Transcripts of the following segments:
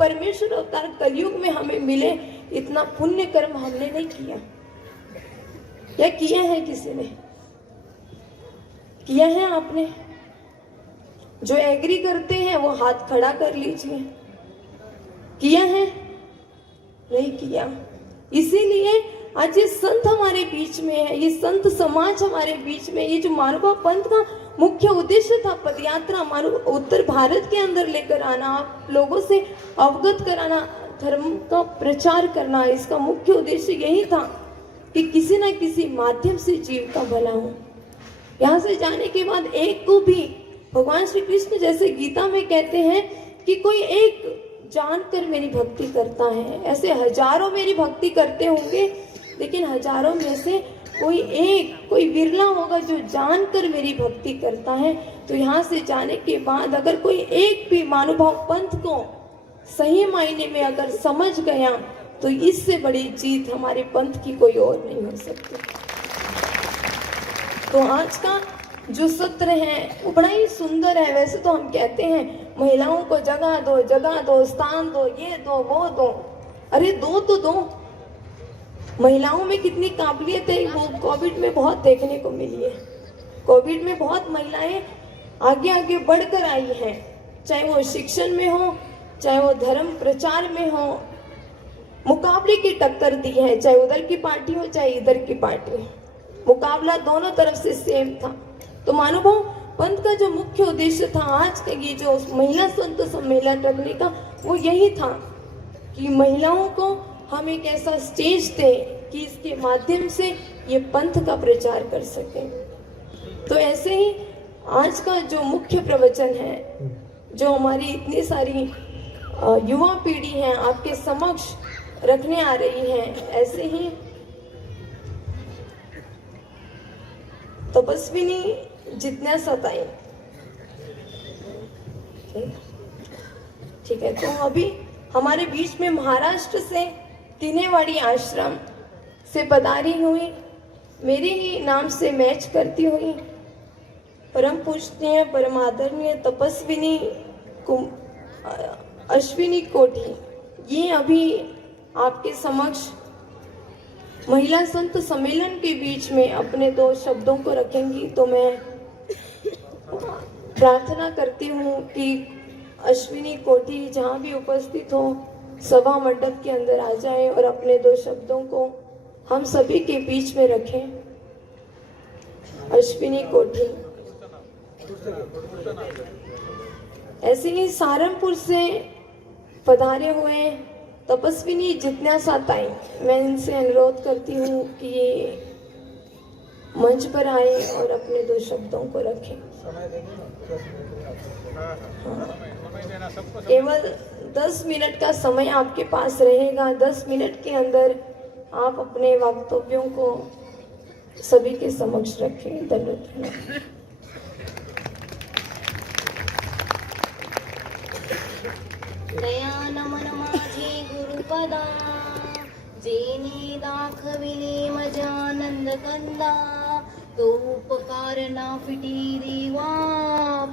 परमेश्वर अवतार कलयुग में हमें मिले, इतना पुण्य कर्म हमने नहीं किया। क्या किए हैं? किसी ने किया है? आपने? जो एग्री करते हैं वो हाथ खड़ा कर लीजिए। किया है? नहीं किया। इसीलिए आज ये संत हमारे बीच में है, ये संत समाज हमारे बीच में। ये जो मानवा पंथ का मुख्य उद्देश्य था, पदयात्रा मानव उत्तर भारत के अंदर लेकर आना, आप लोगों से अवगत कराना, धर्म का प्रचार करना, इसका मुख्य उद्देश्य यही था कि किसी न किसी माध्यम से जीव का भला हो। यहाँ से जाने के बाद एक को भी, भगवान श्री कृष्ण जैसे गीता में कहते हैं कि कोई एक जानकर मेरी भक्ति करता है, ऐसे हजारों मेरी भक्ति करते होंगे, लेकिन हजारों में से कोई एक, कोई बिरला होगा जो जानकर मेरी भक्ति करता है। तो यहाँ से जाने के बाद अगर कोई एक भी महानुभाव पंथ को सही मायने में अगर समझ गया, तो इससे बड़ी जीत हमारे पंथ की कोई और नहीं हो सकती। तो आज का जो सत्र है वो बड़ा ही सुंदर है। वैसे तो हम कहते हैं महिलाओं को जगह दो, स्थान दो, ये दो, वो दो। अरे दो तो दो। महिलाओं में कितनी काबिलियत है वो कोविड में बहुत देखने को मिली है। कोविड में बहुत महिलाएं आगे आगे बढ़कर आई हैं, चाहे वो शिक्षण में हो, चाहे वो धर्म प्रचार में हो, मुकाबले की टक्कर दी है, चाहे उधर की पार्टी हो चाहे इधर की पार्टी। मुकाबला दोनों तरफ से सेम था। तो महानुभाव पंथ का जो मुख्य उद्देश्य था आज का ये जो महिला संत सम्मेलन रखने का, वो यही था कि महिलाओं को हम एक ऐसा स्टेज दें कि इसके माध्यम से ये पंथ का प्रचार कर सकें। तो ऐसे ही आज का जो मुख्य प्रवचन है, जो हमारी इतनी सारी युवा पीढ़ी है आपके समक्ष रखने आ रही है, ऐसे ही तपस्विनी जिज्ञासा ताई। ठीक है, तो अभी हमारे बीच में महाराष्ट्र से तिनेवाड़ी आश्रम से पधारी हुई, मेरे ही नाम से मैच करती हुई परम पूजनीय परम आदरणीय तपस्विनी अश्विनी कोठी, ये अभी आपके समक्ष महिला संत सम्मेलन के बीच में अपने 2 शब्दों को रखेंगी। तो मैं प्रार्थना करती हूँ कि अश्विनी कोठी जहाँ भी उपस्थित हो सभा मंडप के अंदर आ जाए और अपने 2 शब्दों को हम सभी के बीच में रखें। अश्विनी कोठी। ऐसे ही सहारनपुर से पधारे हुए तपस्विनी जिज्ञासा ताई, मैं इनसे अनुरोध करती हूँ कि ये मंच पर आए और अपने 2 शब्दों को रखें। केवल 10 मिनट का समय आपके पास रहेगा। 10 मिनट के अंदर आप अपने वक्तव्यों को सभी के समक्ष रखें। धन्यवाद। दया नमन माझे गुरुपदा, जेने दाखविले मजानंद कंदा, तो उपकार ना फिटी देवा,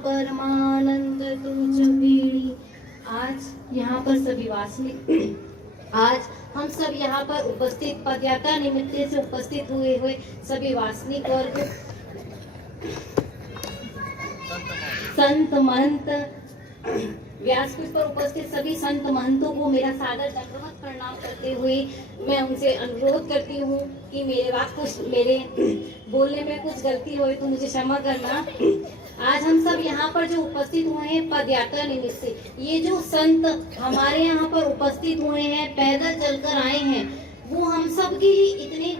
परमानंद तुझ भेड़ी। आज यहाँ पर सभी वासनिक, आज हम सब यहाँ पर उपस्थित पदयात्रा निमित्त से उपस्थित हुए सभी वासनिक वर्ग, संत महंत, व्यासपीठ पर उपस्थित सभी संत महंतों को मेरा सादर दंडवत प्रणाम करते हुए मैं उनसे अनुरोध करती हूँ कि मेरे बोलने में कुछ गलती हो तो मुझे क्षमा करना। आज हम सब यहाँ पर जो उपस्थित हुए हैं पदयात्रा निमित्त से, ये जो संत हमारे यहाँ पर उपस्थित हुए हैं, पैदल चलकर आए हैं, वो हम सब के लिए इतने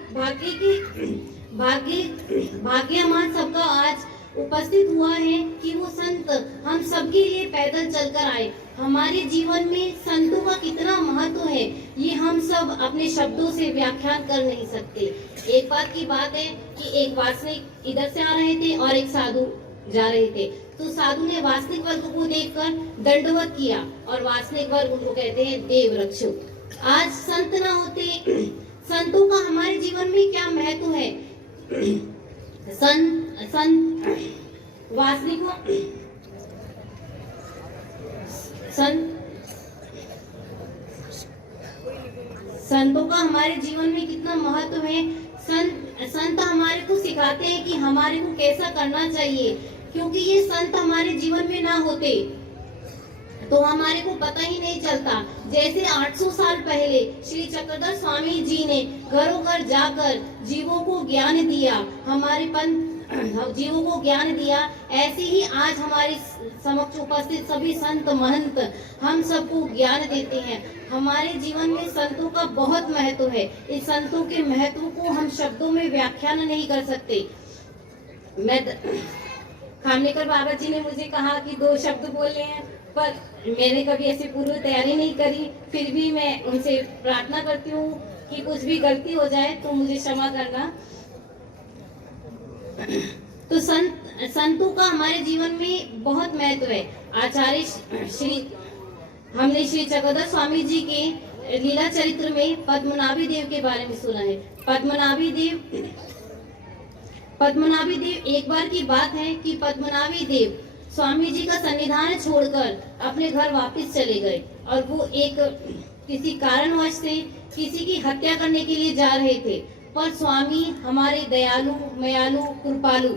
भाग्यमान सबका आज उपस्थित हुआ है कि वो संत हम सबके लिए पैदल चलकर आए। हमारे जीवन में संतों का कितना महत्व है ये हम सब अपने शब्दों से व्याख्यान कर नहीं सकते। एक बात की बात है कि एक वासनिक इधर से आ रहे थे और एक साधु जा रहे थे, तो साधु ने वासनिक वर्ग को देखकर दंडवत किया और वासनिक वर्ग उनको कहते हैं देव रक्षो। आज संत ना होते, संतों का हमारे जीवन में क्या महत्व है। संत वासनिकों, संतों का हमारे जीवन में कितना महत्व है। संत हमारे को सिखाते हैं कि हमारे को कैसा करना चाहिए, क्योंकि ये संत हमारे जीवन में ना होते तो हमारे को पता ही नहीं चलता। जैसे 800 साल पहले श्री चक्रधर स्वामी जी ने घरों घर जाकर जीवों को ज्ञान दिया, हमारे पंथ जीवों को ज्ञान दिया, ऐसे ही आज हमारे समक्ष उपस्थित सभी संत महंत हम सबको ज्ञान देते हैं। हमारे जीवन में संतों का बहुत महत्व है। इस संतों के महत्व को हम शब्दों में व्याख्यान नहीं कर सकते। मैं खामनेकर बाबा जी ने मुझे कहा कि 2 शब्द बोले हैं, पर मैंने कभी ऐसी पूर्व तैयारी नहीं करी। फिर भी मैं उनसे प्रार्थना करती हूँ कि कुछ भी गलती हो जाए तो मुझे क्षमा करना। तो संतों का हमारे जीवन में बहुत महत्व है। हमने श्री चक्रधर स्वामी जी के लीला चरित्र में पद्मनाभी देव के बारे में सुना है। पद्मनाभी देव एक बार की बात है कि पद्मनाभी देव स्वामी जी का सन्निधान छोड़कर अपने घर वापस चले गए और वो किसी कारणवश से किसी की हत्या करने के लिए जा रहे थे। पर स्वामी हमारे दयालु मयालु कृपालु,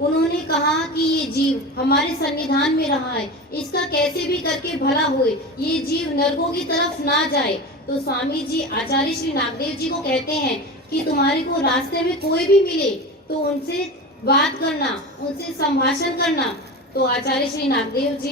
उन्होंने कहा कि ये जीव हमारे सन्निधान में रहा है, इसका कैसे भी करके भला होए, ये जीव नरकों की तरफ ना जाए। तो स्वामी जी आचार्य श्री नागदेव जी को कहते हैं कि तुम्हारे को रास्ते में कोई भी मिले तो उनसे बात करना, उनसे संभाषण करना। तो आचार्य श्री नागदेव जी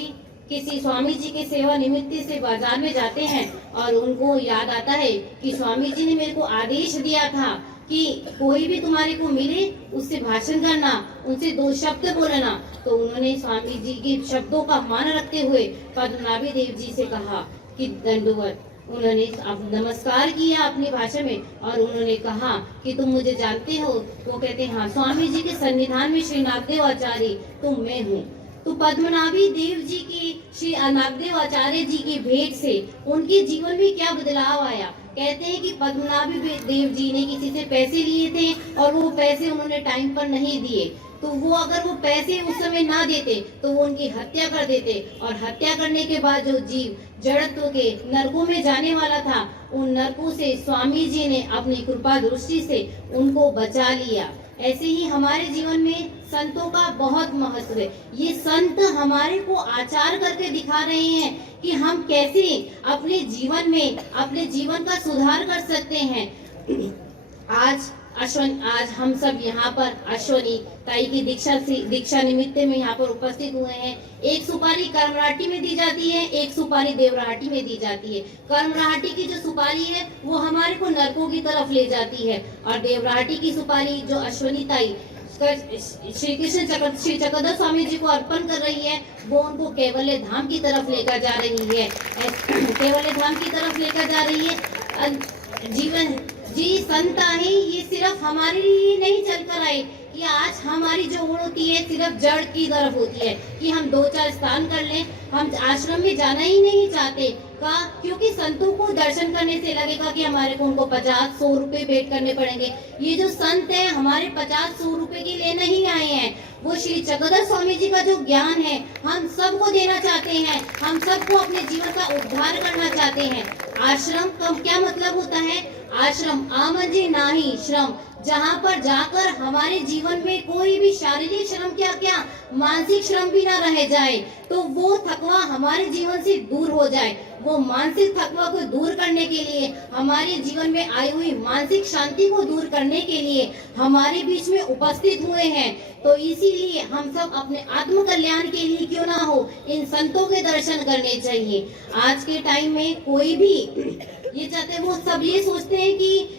किसी स्वामी जी के सेवा निमित्त से बाजार में जाते हैं और उनको याद आता है कि स्वामी जी ने मेरे को आदेश दिया था कि कोई भी तुम्हारे को मिले उससे भाषण करना, उनसे 2 शब्द बोलना। तो उन्होंने स्वामी जी के शब्दों का मान रखते हुए पद्मनाभी देव जी से कहा कि दंडवत। उन्होंने नमस्कार किया अपनी भाषा में और उन्होंने कहा कि तुम मुझे जानते हो? वो कहते हैं हाँ, स्वामी जी के सन्निधान में श्री नागदेव आचार्य तो मैं हूँ। तो पद्मनाभी देव जी की श्री नागदेव आचार्य जी की भेंट से उनके जीवन में क्या बदलाव आया। कहते हैं कि पद्मनाभी देव जी ने किसी से पैसे लिए थे और वो पैसे उन्होंने टाइम पर नहीं दिए, तो वो अगर वो पैसे उस समय ना देते तो वो उनकी हत्या कर देते, और हत्या करने के बाद जो जीव जड़त्व के नरकों में जाने वाला था, उन नरकों से स्वामी जी ने अपनी कृपा दृष्टि से उनको बचा लिया। ऐसे ही हमारे जीवन में संतों का बहुत महत्व है। ये संत हमारे को आचार करके दिखा रहे हैं कि हम कैसे अपने जीवन में अपने जीवन का सुधार कर सकते हैं। आज हम सब यहाँ पर अश्वनी ताई की दीक्षा निमित्त में यहाँ पर उपस्थित हुए हैं। 1 सुपारी कर्मराटी में दी जाती है, 1 सुपारी देवराटी में दी जाती है। कर्मराटी की जो सुपारी है वो हमारे को नरकों की तरफ ले जाती है, और देवराटी की सुपारी जो अश्वनी ताई श्री चक्रधर स्वामी जी को अर्पण कर रही है, वो उनको कैवल्य धाम की तरफ लेकर जा रही है। कैवल्य धाम की तरफ लेकर जा रही है। जीवन जी संत आए, ये सिर्फ हमारे लिए नहीं चल कर आए कि आज हमारी जो ओर होती है सिर्फ जड़ की तरफ होती है कि हम 2-4 स्नान कर लें, हम आश्रम में जाना ही नहीं चाहते का, क्योंकि संतों को दर्शन करने से लगेगा कि हमारे को उनको 50-100 रुपए पेड करने पड़ेंगे। ये जो संत है हमारे 50-100 रुपए के लिए नहीं आए हैं, वो श्री चक्रधर स्वामी जी का जो ज्ञान है हम सबको देना चाहते हैं, हम सबको अपने जीवन का उद्धार करना चाहते हैं। आश्रम का क्या मतलब होता है? आश्रम आमंजे नाही श्रम, जहाँ पर जाकर हमारे जीवन में कोई भी शारीरिक श्रम क्या मानसिक श्रम भी ना रह जाए, तो वो थकवा हमारे जीवन से दूर हो जाए। वो मानसिक थकवा को दूर करने के लिए, हमारे जीवन में आई हुई मानसिक शांति को दूर करने के लिए हमारे बीच में उपस्थित हुए हैं। तो इसीलिए हम सब अपने आत्म कल्याण के लिए क्यों ना हो, इन संतों के दर्शन करने चाहिए। आज के टाइम में कोई भी ये चाहते, वो सब ये सोचते हैं कि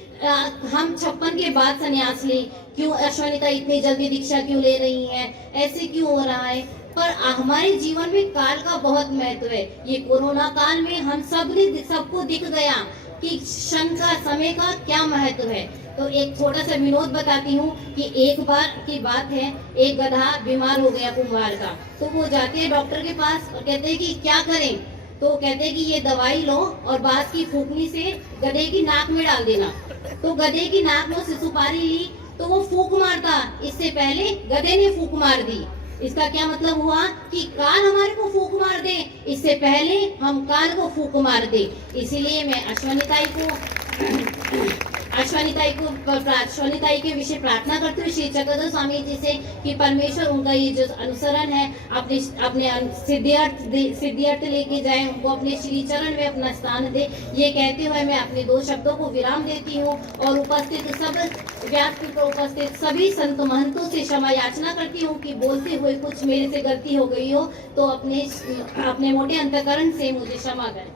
हम 56 के बाद संन्यास लें, क्यों अश्वनीता इतनी जल्दी दीक्षा क्यों ले रही हैं, ऐसे क्यों हो रहा है। पर हमारे जीवन में काल का बहुत महत्व है। ये कोरोना काल में हम सबको दिख गया कि क्षण का, समय का क्या महत्व है। तो एक छोटा सा विनोद बताती हूँ कि एक बार की बात है, एक गधा बीमार हो गया कुम्हार का, तो वो जाते हैं डॉक्टर के पास और कहते हैं कि क्या करें, तो कहते हैं कि ये दवाई लो और बांस की फूकनी से गधे की नाक में डाल देना। तो गधे की नाक में से सुपारी ली तो वो फूक मारता, इससे पहले गधे ने फूक मार दी। इसका क्या मतलब हुआ कि काल हमारे को फूक मार दे, इससे पहले हम काल को फूक मार दे। इसीलिए मैं अश्वनीताई को अश्वनीताई के विषय प्रार्थना करते हुए श्री चक्रधर स्वामी जी से कि परमेश्वर उनका ये जो अनुसरण है अपने अपने सिद्धियर्थ लेके जाए, उनको अपने श्री चरण में अपना स्थान दे। ये कहते हुए मैं अपने 2 शब्दों को विराम देती हूँ और उपस्थित सब व्यासपीठ पर उपस्थित सभी संत महंतों से क्षमा याचना करती हूँ कि बोलते हुए कुछ मेरे से गलती हो गई हो तो अपने मोटे अंतःकरण से मुझे क्षमा करें।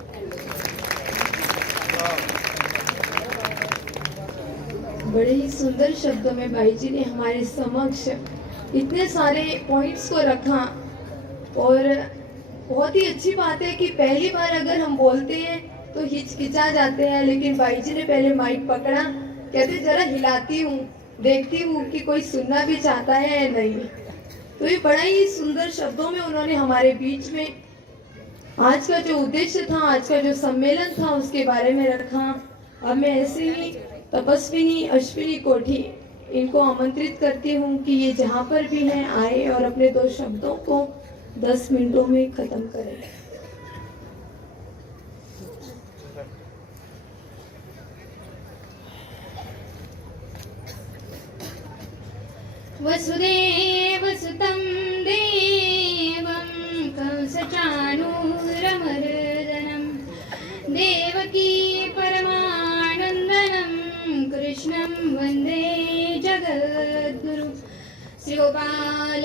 बड़े ही सुंदर शब्दों में भाई जी ने हमारे समक्ष इतने सारे पॉइंट्स को रखा और बहुत ही अच्छी बात है कि पहली बार अगर हम बोलते हैं तो हिचकिचा जाते हैं, लेकिन भाई जी ने पहले माइक पकड़ा, कहते जरा हिलाती हूँ, देखती हूँ कि कोई सुनना भी चाहता है या नहीं। तो ये बड़ा ही सुंदर शब्दों में उन्होंने हमारे बीच में आज का जो उद्देश्य था, आज का जो सम्मेलन था उसके बारे में रखा। अब मैं ऐसे ही तपस्विनी अश्विनी कोठी इनको आमंत्रित करती हूँ कि ये जहाँ पर भी हैं आए और अपने 2 शब्दों को 10 मिनटों में खत्म करें। वसुदेव सुतं देवं कंसचाणूरमर्दनं देवकी परमानन्दनं कृष्णं वन्दे जगद्गुरु। श्री गोपाल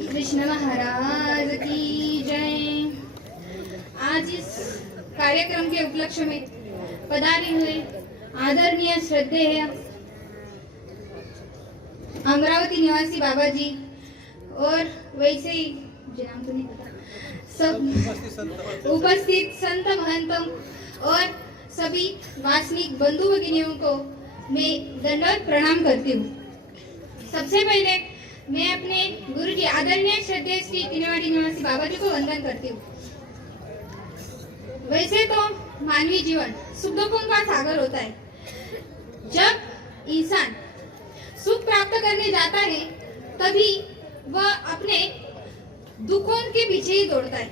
कृष्ण महाराज की जय। आज इस कार्यक्रम के उपलक्ष्य में पधारे हुए आदरणीय श्रद्धेय अमरावती निवासी बाबा जी और वैसे ही मुझे नाम तो नहीं पता, सब उपस्थित संत महंतों और सभी वासनिक बंधु भगिनियों को मैं दंडवत प्रणाम करती हूँ। सबसे पहले मैं अपने गुरु जी आदरणीय श्रद्धेय श्री तिनेवाड़ी निवासी बाबा जी को वंदन करती हूँ। वैसे तो मानवीय जीवन सुख दुखों का सागर होता है। जब इंसान सुख प्राप्त करने जाता है तभी वह अपने दुखों के पीछे ही दौड़ता है,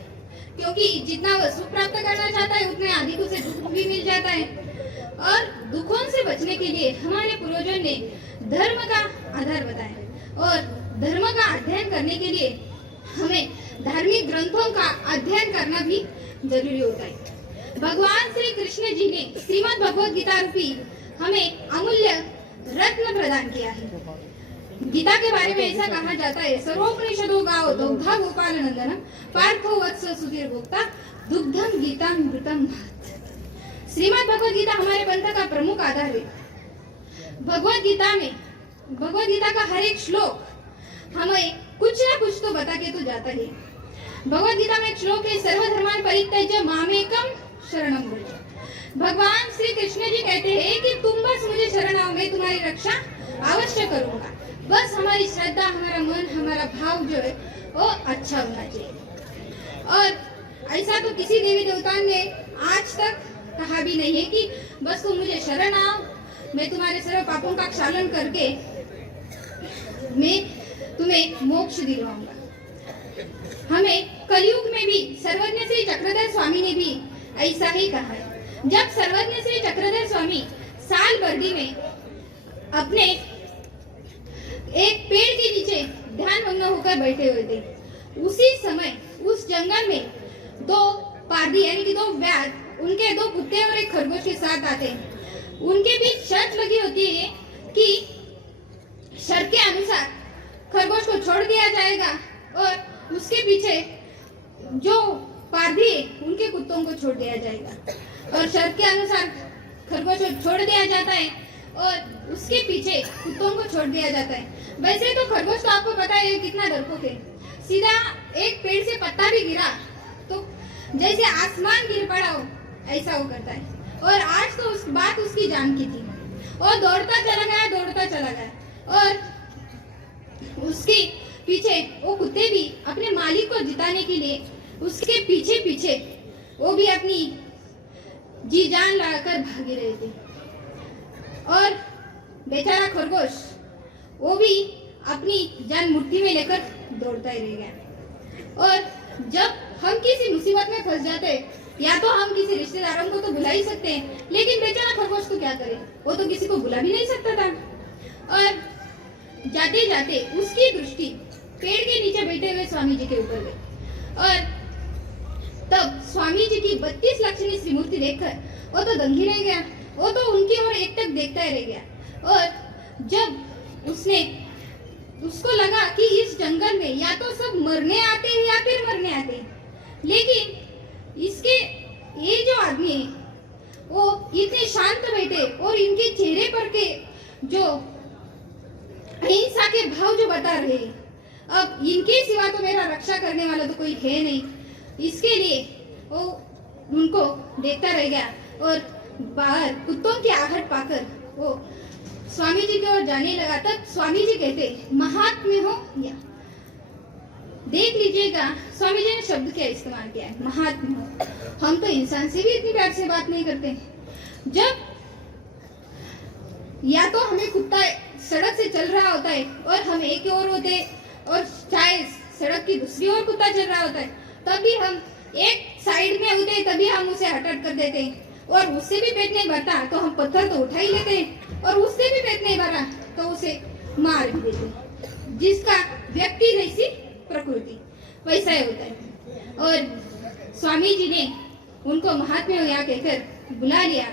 क्योंकि जितना वह सुख प्राप्त करना चाहता है उतने अधिक उसे दुख भी मिल जाता है। और दुखों से बचने के लिए हमारे पूर्वजों ने धर्म का आधार बताया और धर्म का अध्ययन करने के लिए हमें धार्मिक ग्रंथों का अध्ययन करना भी जरूरी होता है। भगवान श्री कृष्ण जी ने श्रीमद् भगवद गीता रूपी हमें अमूल्य रत्न प्रदान किया है। गीता के बारे में ऐसा कहा जाता है, सर्वोपनिषदो गावो दुग्धा गोपाल नंदनम पार्थो वत्स सुधीर भोक्ता दुग्धम गीतामृतम भात। श्रीमद् भगवद गीता हमारे पंथ का प्रमुख आधार है। भगवद गीता का हर एक श्लोक हमें कुछ ना कुछ तो बता के तो जाता है। भगवद गीता में एक श्लोक है, सर्वधर्मान् परित्यज्य मामेकं शरणं व्रज। भगवान श्री कृष्ण जी कहते हैं कि तुम बस मुझे शरण आओ, मैं तुम्हारी रक्षा अवश्य करूंगा। बस हमारी श्रद्धा, हमारा मन, हमारा भाव जो है वो अच्छा होना चाहिए। और ऐसा तो किसी देवी देवता ने आज तक कहा भी नहीं है कि बस तुम मुझे शरण आओ, मैं तुम्हारे सर्व पापों का क्षालन करके मैं तुम्हें मोक्ष दिलवाऊंगा। हमें कलयुग में भी सर्वज्ञ श्री चक्रधर स्वामी ने भी ऐसा ही कहा है। जब सर्वज्ञ श्री चक्रधर स्वामी साल बरदी में अपने एक पेड़ के नीचे ध्यान मग्न होकर बैठे हुए थे, उसी समय उस जंगल में 2 पारधी यानी कि 2 व्याध उनके 2 कुत्ते और एक खरगोश के साथ आते हैं। उनके बीच शर्त लगी होती है कि शर्त के अनुसार खरगोश को छोड़ दिया जाएगा और उसके पीछे जो पारधी है उनके कुत्तों को छोड़ दिया जाएगा। और शर्त के अनुसार खरगोश को छोड़ दिया जाता है और उसके पीछे कुत्तों को छोड़ दिया जाता है। वैसे तो खरगोश तो आपको पता है कितना डरपोक है। सीधा एक पेड़ से पत्ता भी गिरा तो जैसे आसमान गिर पड़ा हो ऐसा वो करता है। और आज तो उस बात उसकी जान की थी और दौड़ता चला गया और उसके पीछे वो कुत्ते भी अपने मालिक को जिताने के लिए उसके पीछे वो भी अपनी जी जान लगाकर भागे रहे थे। और बेचारा खरगोश वो भी अपनी जान मुट्ठी में लेकर दौड़ता ही रह गया। और जब हम किसी मुसीबत में फंस जाते या तो हम किसी रिश्तेदारों को तो बुला ही सकते हैं, लेकिन बेचारा खरगोश तो क्या करे, वो तो किसी को बुला भी नहीं सकता था। और जाते जाते उसकी दृष्टि पेड़ के नीचे बैठे हुए स्वामी जी के ऊपर गई और तब स्वामी जी की 32 लक्षणी श्रीमूर्ति देखकर वो तो दंगी रह गया, वो तो उनकी ओर एकटक देखता ही रह गया। और जब उसको लगा कि इस जंगल में या तो सब मरने आते हैं या फिर मरने आते हैं, लेकिन इसके ये जो आदमी है वो इतने शांत बैठे और इनके चेहरे पर के जो अहिंसा के भाव जो बता रहे हैं, अब इनके सिवा तो मेरा रक्षा करने वाला तो कोई है नहीं, इसके लिए वो उनको देखता रह गया। और बाहर कुत्तों की आहट पाकर वो स्वामी जी की ओर जाने लगा। तब स्वामी जी कहते, महात्म्य हो या देख लीजिएगा, स्वामी जी ने शब्द क्या इस्तेमाल किया है, महात्म्य हो। हम तो इंसान से भी इतनी प्यार से बात नहीं करते। जब या तो हमें कुत्ता सड़क से चल रहा होता है और हम एक ओर होते और चाहे सड़क की दूसरी ओर कुत्ता चल रहा होता है, तभी हम एक साइड में होते तभी हम उसे हट कर देते हैं। और उससे भी पेट नहीं भरता तो हम पत्थर तो उठा ही लेते हैं, और उससे भी पेट नहीं भरा तो उसे मार भी देते हैं। जिसका व्यक्ति जैसी प्रकृति वैसा ही होता है। और स्वामी जी ने उनको महात्म्य या कहकर बुला लिया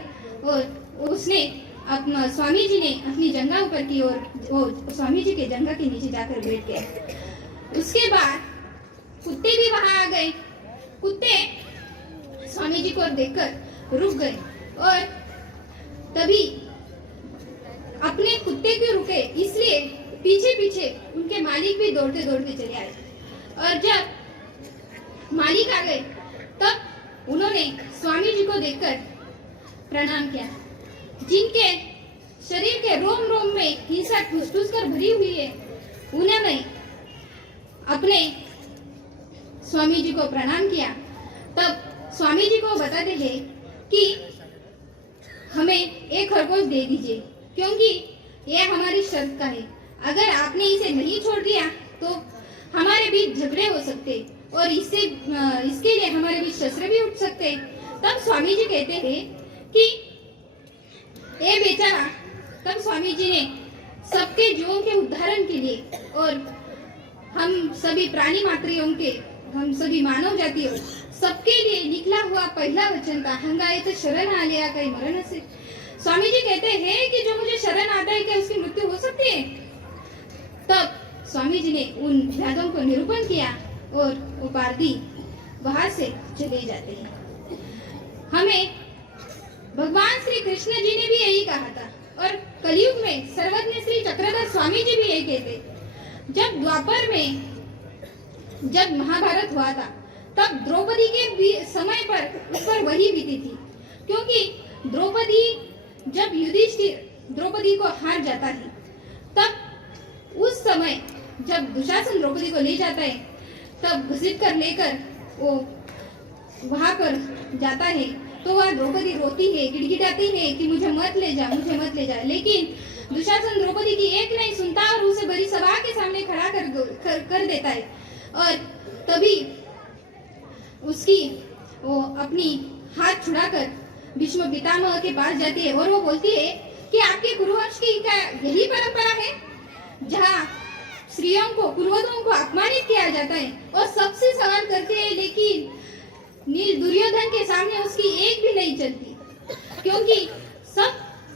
और उसने अपना स्वामी जी ने अपनी जंगा ऊपर की और वो स्वामी जी के जंगा के नीचे जाकर बैठ गए। उसके बाद कुत्ते भी वहां आ गए। कुत्ते स्वामी जी को देखकर रुक गए और तभी अपने कुत्ते क्यों रुके, इसलिए पीछे पीछे उनके मालिक भी दौड़ते दौड़ते चले आए। और जब मालिक आ गए तब उन्होंने स्वामी जी को देखकर प्रणाम किया। जिनके शरीर के रोम रोम में हिंसा ठूस ठूस कर भरी हुई है, उन्होंने अपने स्वामी जी को प्रणाम किया। तब स्वामी जी को बताते हैं कि हमें एक खरगोश दे दीजिए, क्योंकि यह हमारी शर्त का है। अगर आपने इसे नहीं छोड़ दिया तो हमारे बीच झगड़े हो सकते और इसके लिए हमारे बीच शस्त्र भी उठ सकते। तब स्वामी जी कहते हैं कि ये बेचारा, तब स्वामी जी ने सबके जीवों के उद्धारण के लिए और हम सभी प्राणी मात्रियों के, हम सभी मानव जातियों सबके लिए निकला हुआ पहला वचन था, हंगाए तो शरण आ लिया कई मरण से। स्वामी जी कहते हैं कि जो मुझे शरण आता है क्या उसकी मृत्यु हो सकती है। तब स्वामी जी ने उन व्याधों को निरूपण किया और वो पारदी वहां से चले जाते हैं। हमें भगवान श्री कृष्ण जी ने भी यही कहा था और कलयुग में सर्वज्ञ श्री चक्रधर स्वामी जी भी यही कहते। जब द्वापर में जब महाभारत हुआ था तब द्रौपदी के समय पर उस पर वही बीती थी, क्योंकि द्रौपदी जब युधिष्ठिर द्रौपदी को हार जाता है तब उस समय जब दुशासन द्रौपदी को ले जाता है तब घसीट कर लेकर वो वहां पर जाता है तो वह द्रौपदी रोती है, गिड़गिड़ाती है कि मुझे मत ले जा, मुझे मत ले जा। लेकिन दुशासन द्रौपदी की एक नहीं सुनता और उसे बड़ी सभा के सामने खड़ा कर देता है। और तभी उसकी वो अपनी हाथ छुड़ाकर भीष्म पितामह के पास जाती है और वो बोलती है कि आपके कुरुवंश की क्या यही परंपरा है जहाँ स्त्रियों को, कुरुवधुओं को अपमानित किया जाता है और सबसे सवाल करते हैं, लेकिन दुर्योधन के सामने उसकी एक भी नहीं चलती, क्योंकि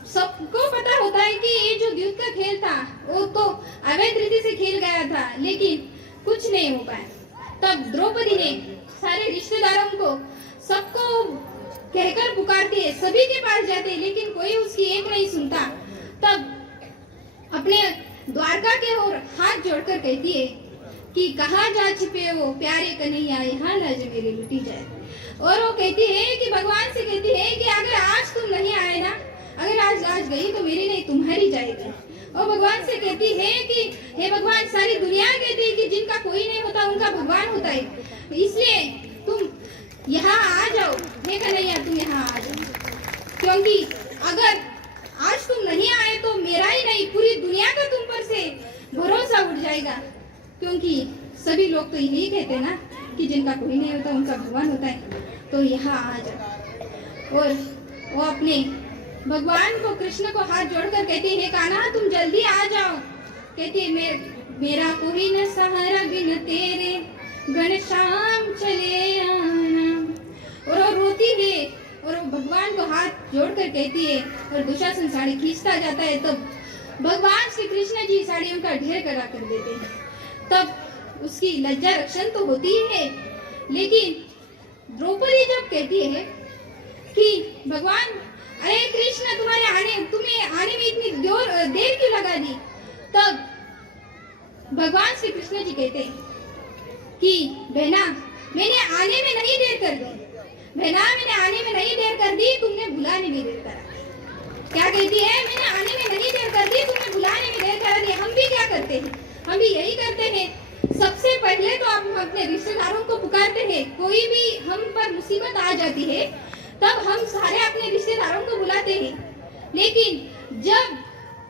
सबको पता होता है कि ये जो युद्ध का खेल था वो तो अवैध रीति से खेल गया था, लेकिन कुछ नहीं हो पाया। तब द्रौपदी ने सारे रिश्तेदारों को सबको कहकर पुकारती है, सभी के पास जाते हैं, लेकिन कोई उसकी एक नहीं सुनता। तब अपने द्वारका के ओर हाथ जोड़कर कहती है कि कहाँ जा छिपे वो प्यारे कन्हैया, यहाँ लाज मेरी लुटी जाए। और वो कहती है कि भगवान से कहती है कि अगर आज तुम नहीं आए ना, अगर आज गई तो मेरी नहीं तुम्हारी जाएगी। और भगवान से कहती है कि हे भगवान, सारी दुनिया कहती है कि जिनका कोई नहीं होता उनका भगवान होता है, इसलिए तुम यहाँ आ जाओ, हे कन्हैया तुम यहाँ आ जाओ, क्योंकि अगर आज तुम नहीं आए तो मेरा ही नहीं पूरी दुनिया का तुम पर से भरोसा उठ जाएगा। क्योंकि सभी लोग तो यही कहते हैं ना कि जिनका कोई नहीं होता उनका भगवान होता है। तो यहाँ आ जा। और वो अपने भगवान को, कृष्ण को हाथ जोड़कर कहते हैं, कान्हा तुम जल्दी आ जाओ। कहते हैं, मेरा कोई न सहारा बिन तेरे, घनश्याम चले आना। और वो रोती है और वो भगवान को हाथ जोड़कर कहती है, और दुशासन साड़ी खींचता जाता है, तब भगवान श्री कृष्ण जी साड़ियों का ढेर करा कर देते हैं। तब उसकी लज्जा रक्षण तो होती ही है, लेकिन द्रौपदी जब कहती है कि भगवान, अरे कृष्ण तुम्हें आने में इतनी देर क्यों लगा दी, तब भगवान श्री कृष्ण जी कहते हैं कि बहना मैंने आने में नहीं देर कर दी, बहना मैंने आने में नहीं देर कर दी, तुमने बुलाने में देर करा। क्या कहती है, मैंने आने में नहीं देर कर दी, तुमने बुलाने में देर करा दी। हम भी क्या करते हैं, हम भी यही करते हैं। सबसे पहले तो हम अपने रिश्तेदारों को पुकारते हैं। कोई भी हम पर मुसीबत आ जाती है तब हम सारे अपने रिश्तेदारों को बुलाते हैं, लेकिन जब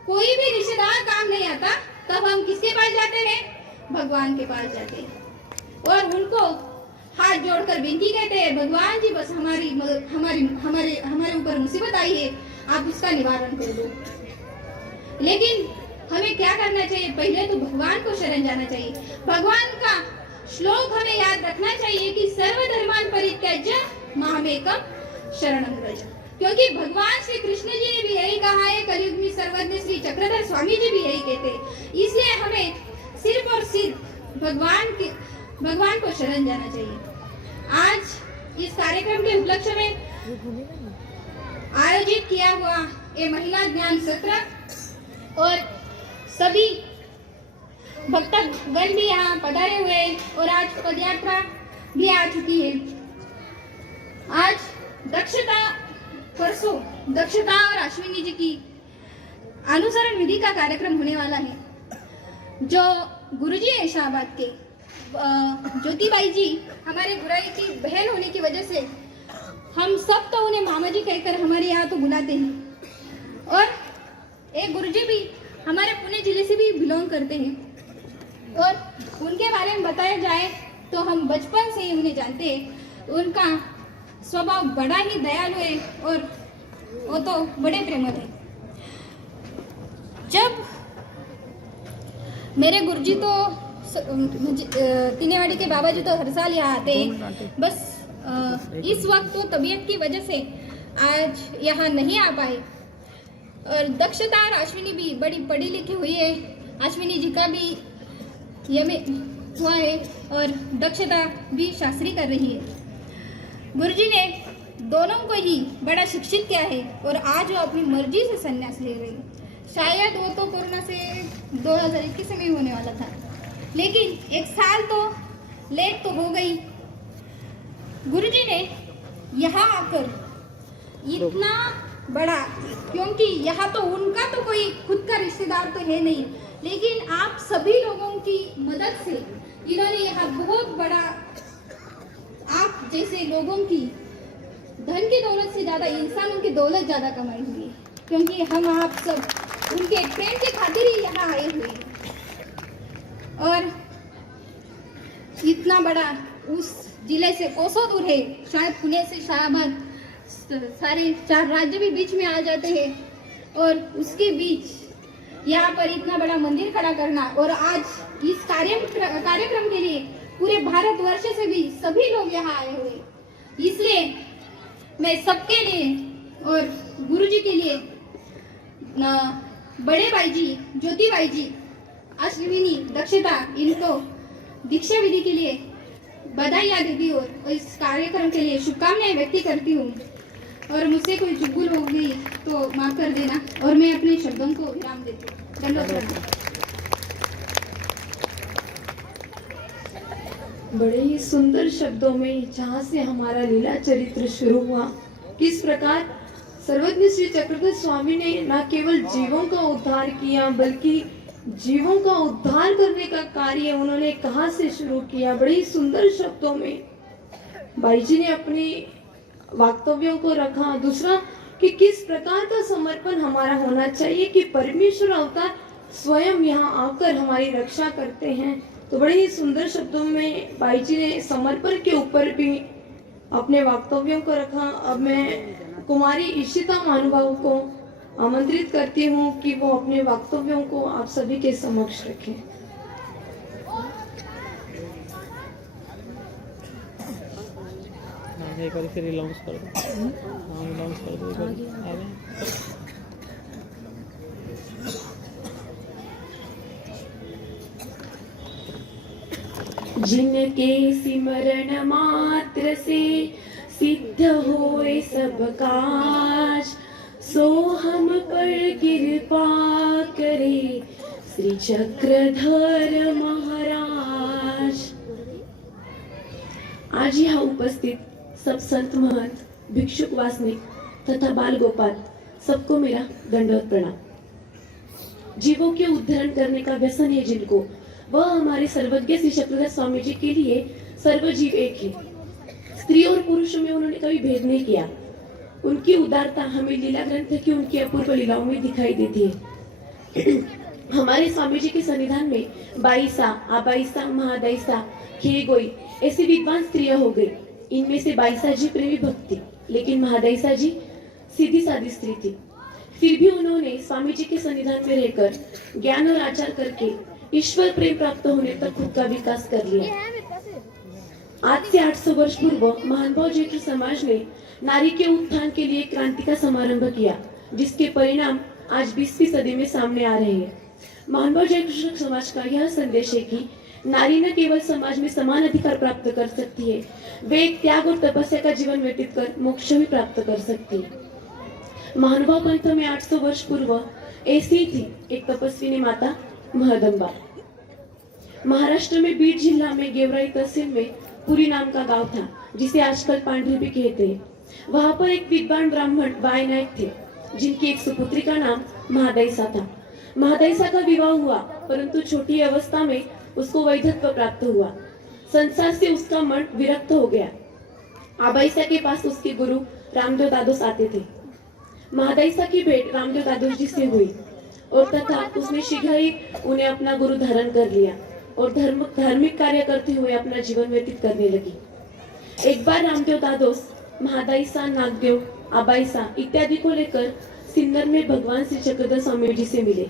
कोई भी रिश्तेदार काम नहीं आता तब हम किसके पास जाते हैं, भगवान के पास जाते हैं और उनको हाथ जोड़कर विनती कहते हैं, भगवान जी बस हमारे ऊपर मुसीबत आई है, आप उसका निवारण कर दो। लेकिन हमें क्या करना चाहिए, पहले तो भगवान को शरण जाना चाहिए। भगवान का श्लोक हमें याद रखना चाहिए कि सर्वधर्मान् परित्यज्य मामेकं शरणं व्रज, क्योंकि भगवान श्री कृष्ण जी ने भी यही कहा है, कलयुग में सर्वज्ञ श्री चक्रधर स्वामी जी भी यही कहते हैं। इसलिए हमें सिर्फ और सिर्फ भगवान को शरण जाना चाहिए। आज इस कार्यक्रम के उपलक्ष्य में आयोजित किया हुआ ये महिला ज्ञान सत्र और सभी भक्तगण भी यहाँ पधारे हुए और आज पदयात्रा भी आ चुकी है। आज परसों दक्षता और अश्विनी जी की अनुसरण विधि का कार्यक्रम होने वाला है, जो गुरुजी है शाहबाद के ज्योतिबाई जी हमारे गुराई की बहन होने की वजह से हम सब तो उन्हें मामा जी कहकर हमारे यहाँ तो बुलाते हैं। और एक गुरुजी भी हमारे पुणे जिले से भी बिलोंग करते हैं और उनके बारे में बताया जाए तो हम बचपन से ही उन्हें जानते हैं। उनका स्वभाव बड़ा ही दयालु है और वो तो बड़े प्रेमद है। जब मेरे गुरुजी तो तिनेवाड़ी के बाबा जी तो हर साल यहाँ आते हैं, बस इस वक्त तो तबीयत की वजह से आज यहाँ नहीं आ पाए। और दक्षता और अश्विनी भी बड़ी पढ़ी लिखी हुई है, अश्विनी जी का भी यमे हुआ है और दक्षता भी शास्त्री कर रही है। गुरुजी ने दोनों को ही बड़ा शिक्षित किया है और आज वो अपनी मर्जी से संन्यास ले रही है। शायद वो तो कोरोना से 2021 में ही होने वाला था, लेकिन एक साल तो लेट तो हो गई। गुरुजी ने यहाँ आकर इतना बड़ा, क्योंकि यहाँ तो उनका तो कोई खुद का रिश्तेदार तो है नहीं, लेकिन आप सभी लोगों की मदद से इन्होंने यहाँ बहुत बड़ा, आप जैसे लोगों की धन की दौलत से ज़्यादा इंसानों की दौलत ज़्यादा कमाई हुई है, क्योंकि हम आप सब उनके प्रेम के खातिर ही यहाँ आए हुए हैं। और इतना बड़ा उस जिले से कोसों दूर है, शायद पुणे से शाहबाद सारे 4 राज्य भी बीच में आ जाते हैं और उसके बीच यहाँ पर इतना बड़ा मंदिर खड़ा करना और आज इस कार्यक्रम के लिए पूरे भारतवर्ष से भी सभी लोग यहाँ आए हुए, इसलिए मैं सबके लिए और गुरुजी के लिए बड़े भाई जी ज्योतिबाई जी, अश्विनी, दक्षता, इनको दीक्षा विधि के लिए बधाइयाँ देती हूँ और इस कार्यक्रम के लिए शुभकामनाएं व्यक्त करती हूँ। और मुझसे कोई चूक भूल हो गई तो माफ कर देना और मैं अपने शब्दों को विराम देती हूँ। धन्यवाद। बड़े ही सुंदर शब्दों में जहाँ से हमारा लीला चरित्र शुरू हुआ, किस प्रकार सर्वज्ञ श्री चक्रधर स्वामी ने न केवल जीवों का उद्धार किया बल्कि जीवों का उद्धार करने का कार्य उन्होंने कहाँ से शुरू किया। बड़े ही सुंदर शब्दों में भाई जी ने अपने वक्तव्यों को रखा। दूसरा कि किस प्रकार का समर्पण हमारा होना चाहिए कि परमेश्वर अवतार स्वयं यहाँ आकर हमारी रक्षा करते हैं। तो बड़े ही सुंदर शब्दों में भाई जी ने समर्पण के ऊपर भी अपने वक्तव्यों को रखा। अब मैं कुमारी इशिता महानुभाव को आमंत्रित करती हूँ कि वो अपने वक्तव्यों को आप सभी के समक्ष रखें। एक बार फिर अनाउंस कर दो। हाँ अनाउंस कर दो एक बार। आ गए। जिनके सिमरण मात्र से सिद्ध होए सब काज, सो हम पर कृपा करे श्री चक्रधर महाराज। आज यहाँ उपस्थित सब संत महंत, भिक्षुक वासनिक तथा बाल गोपाल सबको मेरा दंडवत प्रणाम। जीवों के उद्धारण करने का व्यसन है जिनको, वह हमारे सर्वज्ञ श्री चक्रधर स्वामी जी के लिए सर्व जीव एक है। स्त्री और पुरुषों में उन्होंने कभी भेद नहीं किया। उनकी उदारता हमें लीला ग्रंथ की उनकी अपूर्व लीलाओं में दिखाई देती है। हमारे स्वामी जी के सन्निधान में बाईसा, आबाईसा, महादाईसा, खेगोई ऐसी विद्वान स्त्रियां हो गई। इनमें से बाईसा जी प्रेमी भक्त थी, लेकिन महादाईसा जी सीधी सादी स्त्री थी। फिर भी उन्होंने स्वामी जी के सन्निधान में रहकर ज्ञान और आचार करके ईश्वर प्रेम प्राप्त होने तक खुद का विकास कर लिया। आज से 800 वर्ष पूर्व महानुभाव जैन समाज ने नारी के उत्थान के लिए क्रांति का समारंभ किया, जिसके परिणाम आज 20वीं सदी में सामने आ रहे हैं। महानुभाव जैन समाज का यह संदेश है कि नारी न केवल समाज में समान अधिकार प्राप्त कर सकती है, वे एक त्याग और तपस्या का जीवन व्यतीत कर मोक्ष भी प्राप्त कर सकती है। महानुभाव पंथ में 800 वर्ष पूर्व ऐसी ही थी एक तपस्विनी माता महदंबा। महाराष्ट्र में बीड जिला में गेवराई तहसील में पुरी नाम का गांव था, जिसे आजकल पांढरी भी कहते हैं। वहां पर एक विद्वान ब्राह्मण बाय नायक थे, जिनकी एक सुपुत्री का नाम महादाईसा था। महादाईसा का विवाह हुआ, परंतु छोटी अवस्था में उसको वैधत्व प्राप्त हुआ। संसार से उसका मन विरक्त हो गया। आबाईसा के पास उसके गुरु रामदेव दादोस आते थे। महादाईसा की भेंट रामदेव दादोस जी से हुई और तथा उसने शीघ्र ही उन्हें अपना गुरु धारण कर लिया और धार्मिक कार्य करते हुए अपना जीवन व्यतीत करने लगी। एक बार रामदेव दादोस महादाईसा, नागदेव, आबाईसा इत्यादि को लेकर सिन्नर में भगवान श्री चक्रधर स्वामी जी से मिले।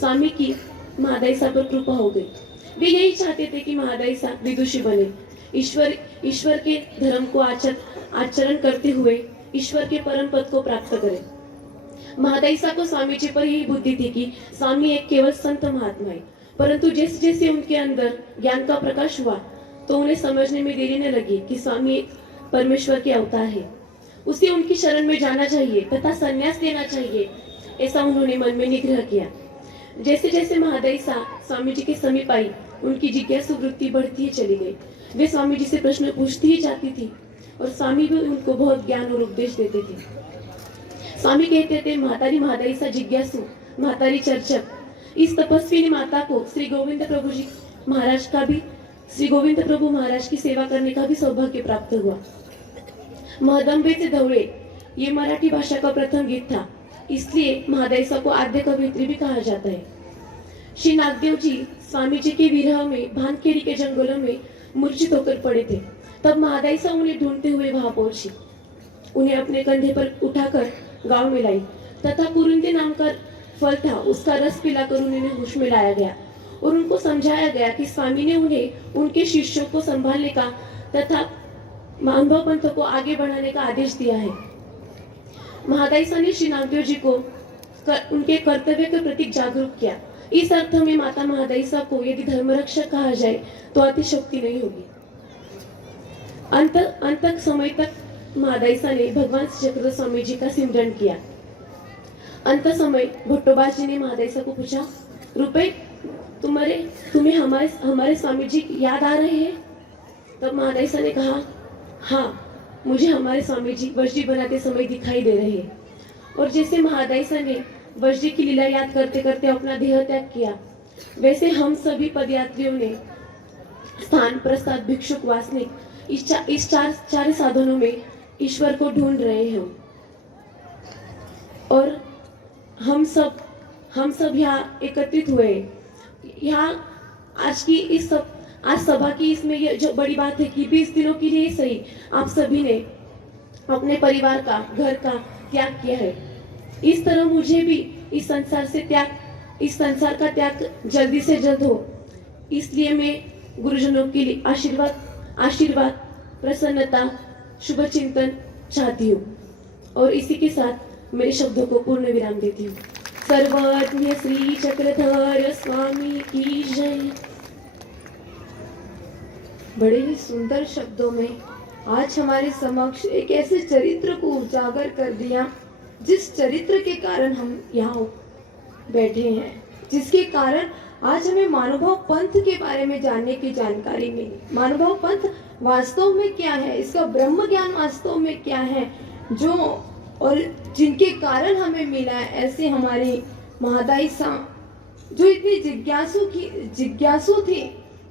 स्वामी की महादाईसा पर कृपा हो गई। वे यही चाहते थे कि महादाईसा विदुषी बने, ईश्वर के धर्म को आचरण करते हुए ईश्वर के परम पद को प्राप्त करे। महादाईसा को स्वामी जी पर यही बुद्धि थी कि स्वामी एक केवल संत महात्मा है, परंतु जैसे जैसे उनके अंदर ज्ञान का प्रकाश हुआ तो उन्हें समझने में देरी न लगी कि स्वामी एक परमेश्वर के अवतार है। उसे उनकी शरण में जाना चाहिए तथा संन्यास लेना चाहिए, ऐसा उन्होंने मन में निग्रह किया। जैसे जैसे महादाईसा स्वामी जी के समीप आई, उनकी जिज्ञासु वृत्ति बढ़ती ही चली गई। वे स्वामी जी से प्रश्न पूछती ही जाती थी और स्वामी भी उनको बहुत ज्ञान और उपदेश देते थे। स्वामी कहते थे, महतारी महादाईसा जिज्ञासु, महतारी चर्चक। इस तपस्विनी माता को श्री गोविंद प्रभु महाराज की सेवा करने का भी सौभाग्य प्राप्त हुआ। महदंबे से धवड़े ये मराठी भाषा का प्रथम गीत था, इसलिए महादाईसा को आद्य कवयित्री भी कहा जाता है। श्री नागदेव जी स्वामी जी के विरह में भानखेड़ी के जंगलों में मूर्छित होकर पड़े थे। तब महादाईसा उन्हें ढूंढते हुए वहां पहुंची, उन्हें अपने कंधे पर उठाकर गांव में लाई तथा कुरुंदे नाम का फल था, उसका रस पिलाकर उन्हें होश में लाया गया और उनको समझाया गया कि स्वामी ने उन्हें उनके शिष्यों को संभालने का तथा महानुभाव पंथ को आगे बढ़ाने का आदेश दिया है। महादाईसा ने श्री नागदेव जी को उनके कर्तव्य के प्रति जागरूक किया। इस अर्थ में माता महादाईसा को यदि धर्मरक्षक कहा जाए तो अतिशयोक्ति नहीं होगी। अंत समय तक महादाईसा ने भगवान श्री चक्रधर स्वामी जी का सिमरन किया। अंत समय भट्टोबाज जी ने महादाईसा को पूछा, रुपए तुम्हें हमारे स्वामी जी याद आ रहे हैं? तब महादाईसा ने कहा, हाँ, मुझे हमारे स्वामी जी वज्जी बनाते समय दिखाई दे रहे हैं। और जैसे महादाईसा ने वज्जी की लीला याद करते करते अपना देह त्याग किया, वैसे हम सभी पदयात्रियों ने स्थान, प्रसाद, भिक्षुक, वासनिक इस चार साधनों में ईश्वर को ढूंढ रहे हैं। और हम सब यहाँ एकत्रित हुए। यहाँ आज सभा की इसमें ये जो बड़ी बात है कि 20 दिनों के लिए सही आप सभी ने अपने परिवार का, घर का त्याग किया है। इस तरह मुझे भी इस संसार का त्याग जल्दी से जल्द हो, इसलिए मैं गुरुजनों के लिए आशीर्वाद, प्रसन्नता, शुभ चिंतन चाहती हूँ और इसी के साथ मेरे शब्दों को पूर्ण विराम देती हूँ। सर्वज्ञ श्री चक्रधर स्वामी की जय। बड़े ही सुंदर शब्दों में आज हमारे समक्ष एक ऐसे चरित्र को उजागर कर दिया, जिस चरित्र के कारण हम यहाँ बैठे हैं, जिसके कारण आज हमें महानुभाव पंथ के बारे में जानने की जानकारी मिली। महानुभाव पंथ वास्तव में क्या है, इसका ब्रह्म ज्ञान वास्तव में क्या है, जो और जिनके कारण हमें मिला है। ऐसे हमारी महादाई सा जो इतनी जिज्ञासु थी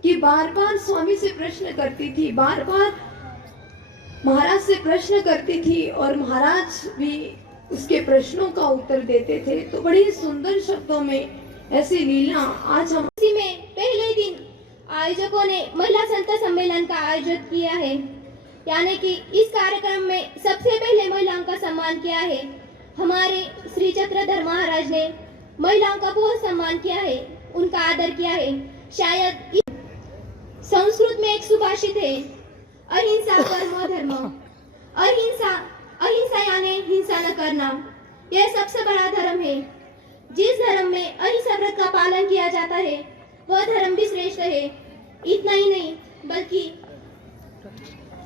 कि बार बार स्वामी से प्रश्न करती थी, बार बार महाराज से प्रश्न करती थी और महाराज भी उसके प्रश्नों का उत्तर देते थे। तो बड़ी सुंदर शब्दों में ऐसी लीला आज हम इसी में पहले दिन आयोजकों ने महिला संत सम्मेलन का आयोजन किया है, यानी कि इस कार्यक्रम में सबसे पहले महिलाओं का सम्मान किया है। हमारे श्री चक्रधर महाराज ने महिलाओं का बहुत सम्मान किया है, उनका आदर किया है। शायद संस्कृत में एक सुभाषित है, अहिंसा परमो धर्म। अहिंसा यानी हिंसा न करना, यह सबसे बड़ा धर्म है। जिस धर्म में अहिंसा व्रत का पालन किया जाता है वह धर्म भी श्रेष्ठ है। इतना ही नहीं बल्कि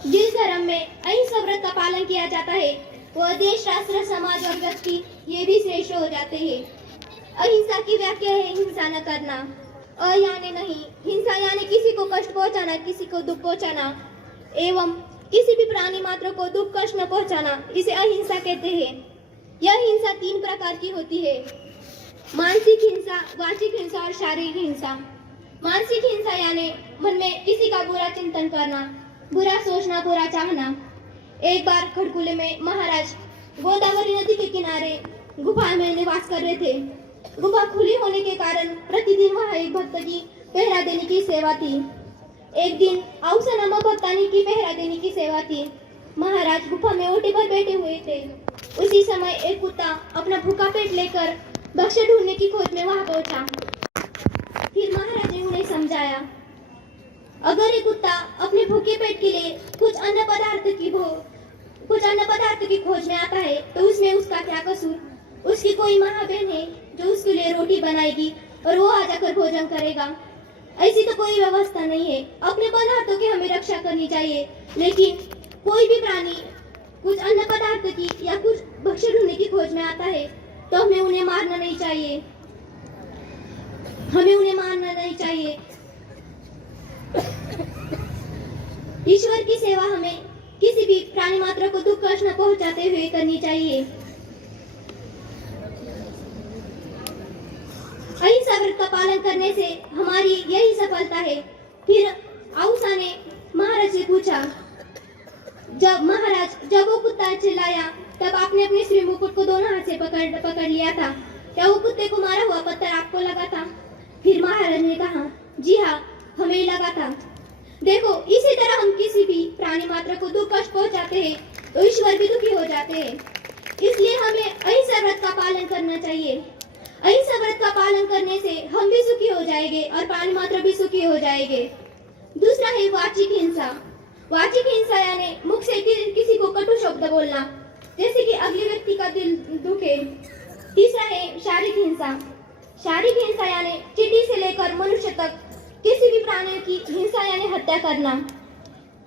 जिस धर्म में अहिंसा व्रत का पालन किया जाता है वह देश, राष्ट्र, समाज और व्यक्ति ये भी श्रेष्ठ हो जाते हैं। अहिंसा की व्याख्या है हिंसा न करना। यानी नहीं, हिंसा यानी किसी को कष्ट पहुंचाना, किसी को दुख पहुंचाना एवं किसी भी प्राणी मात्र को दुख कष्ट न पहुंचाना, इसे अहिंसा कहते हैं। यह हिंसा 3 प्रकार की होती है, मानसिक हिंसा, वाचिक हिंसा और शारीरिक हिंसा। मानसिक हिंसा यानी मन में किसी का बुरा चिंतन करना, बुरा सोचना, बुरा चाहना। एक बार खड़कुले में महाराज गोदावरी नदी के किनारे गुफा में निवास कर रहे थे। गुफा खुली होने के कारण प्रतिदिन वहाँ एक भक्त की पहरा देने की सेवा थी। एक दिन औसा नामक भक्तानी की पहरा देने की सेवा थी। महाराज गुफा में ओटे पर बैठे हुए थे। उसी समय एक कुत्ता अपना भूखा पेट लेकर भक्ष्य ढूंढने की खोज में वहां पहुंचा। फिर महाराज ने उन्हें समझाया, अगर एक कुत्ता अपने भूखे पेट के लिए कुछ अन्न पदार्थ की खोज में आता है तो उसमें उसका क्या कसूर। उसकी कोई माँ बहन है जो उसके लिए रोटी बनाएगी और वो आ जाकर भोजन करेगा। ऐसी तो कोई व्यवस्था नहीं है। अपने पदार्थों की हमें रक्षा करनी चाहिए, लेकिन कोई भी प्राणी कुछ अन्न पदार्थ की या कुछ भक्ष्य ढूंढने की खोज में आता है तो हमें उन्हें मारना नहीं चाहिए। ईश्वर की सेवा हमें किसी भी प्राणी मात्र को दुख कष्ट न पहुंचाते हुए करनी चाहिए। अहिंसा व्रत का पालन करने से हमारी यही सफलता है। फिर औसा ने महाराज से पूछा, जब वो कुत्ता चिल्लाया तब आपने अपने श्री मुकुट को दोनों हाथ से पकड़ लिया था, क्या वो कुत्ते को मारा हुआ पत्थर आपको लगा था? फिर महाराज ने कहा, जी हाँ, हमें लगा था। देखो, इसी तरह हम किसी भी प्राणी मात्र को दुख कष्ट पहुंचाते हैं तो ईश्वर भी दुखी हो जाते हैं। इसलिए हमें अहिंसा व्रत का पालन करना चाहिए। अहिंसा व्रत का पालन करने से हम भी सुखी हो जाएंगे और प्राणी मात्र भी सुखी हो जाएंगे। दूसरा है वाचिक हिंसा। वाचिक हिंसा यानी मुख से किसी को कटु शब्द बोलना, जैसे कि अगले व्यक्ति का दिल दुखे। तीसरा है शारीरिक हिंसा। शारीरिक हिंसा यानी चींटी से लेकर मनुष्य तक किसी भी प्राणी की हिंसा यानी हत्या करना।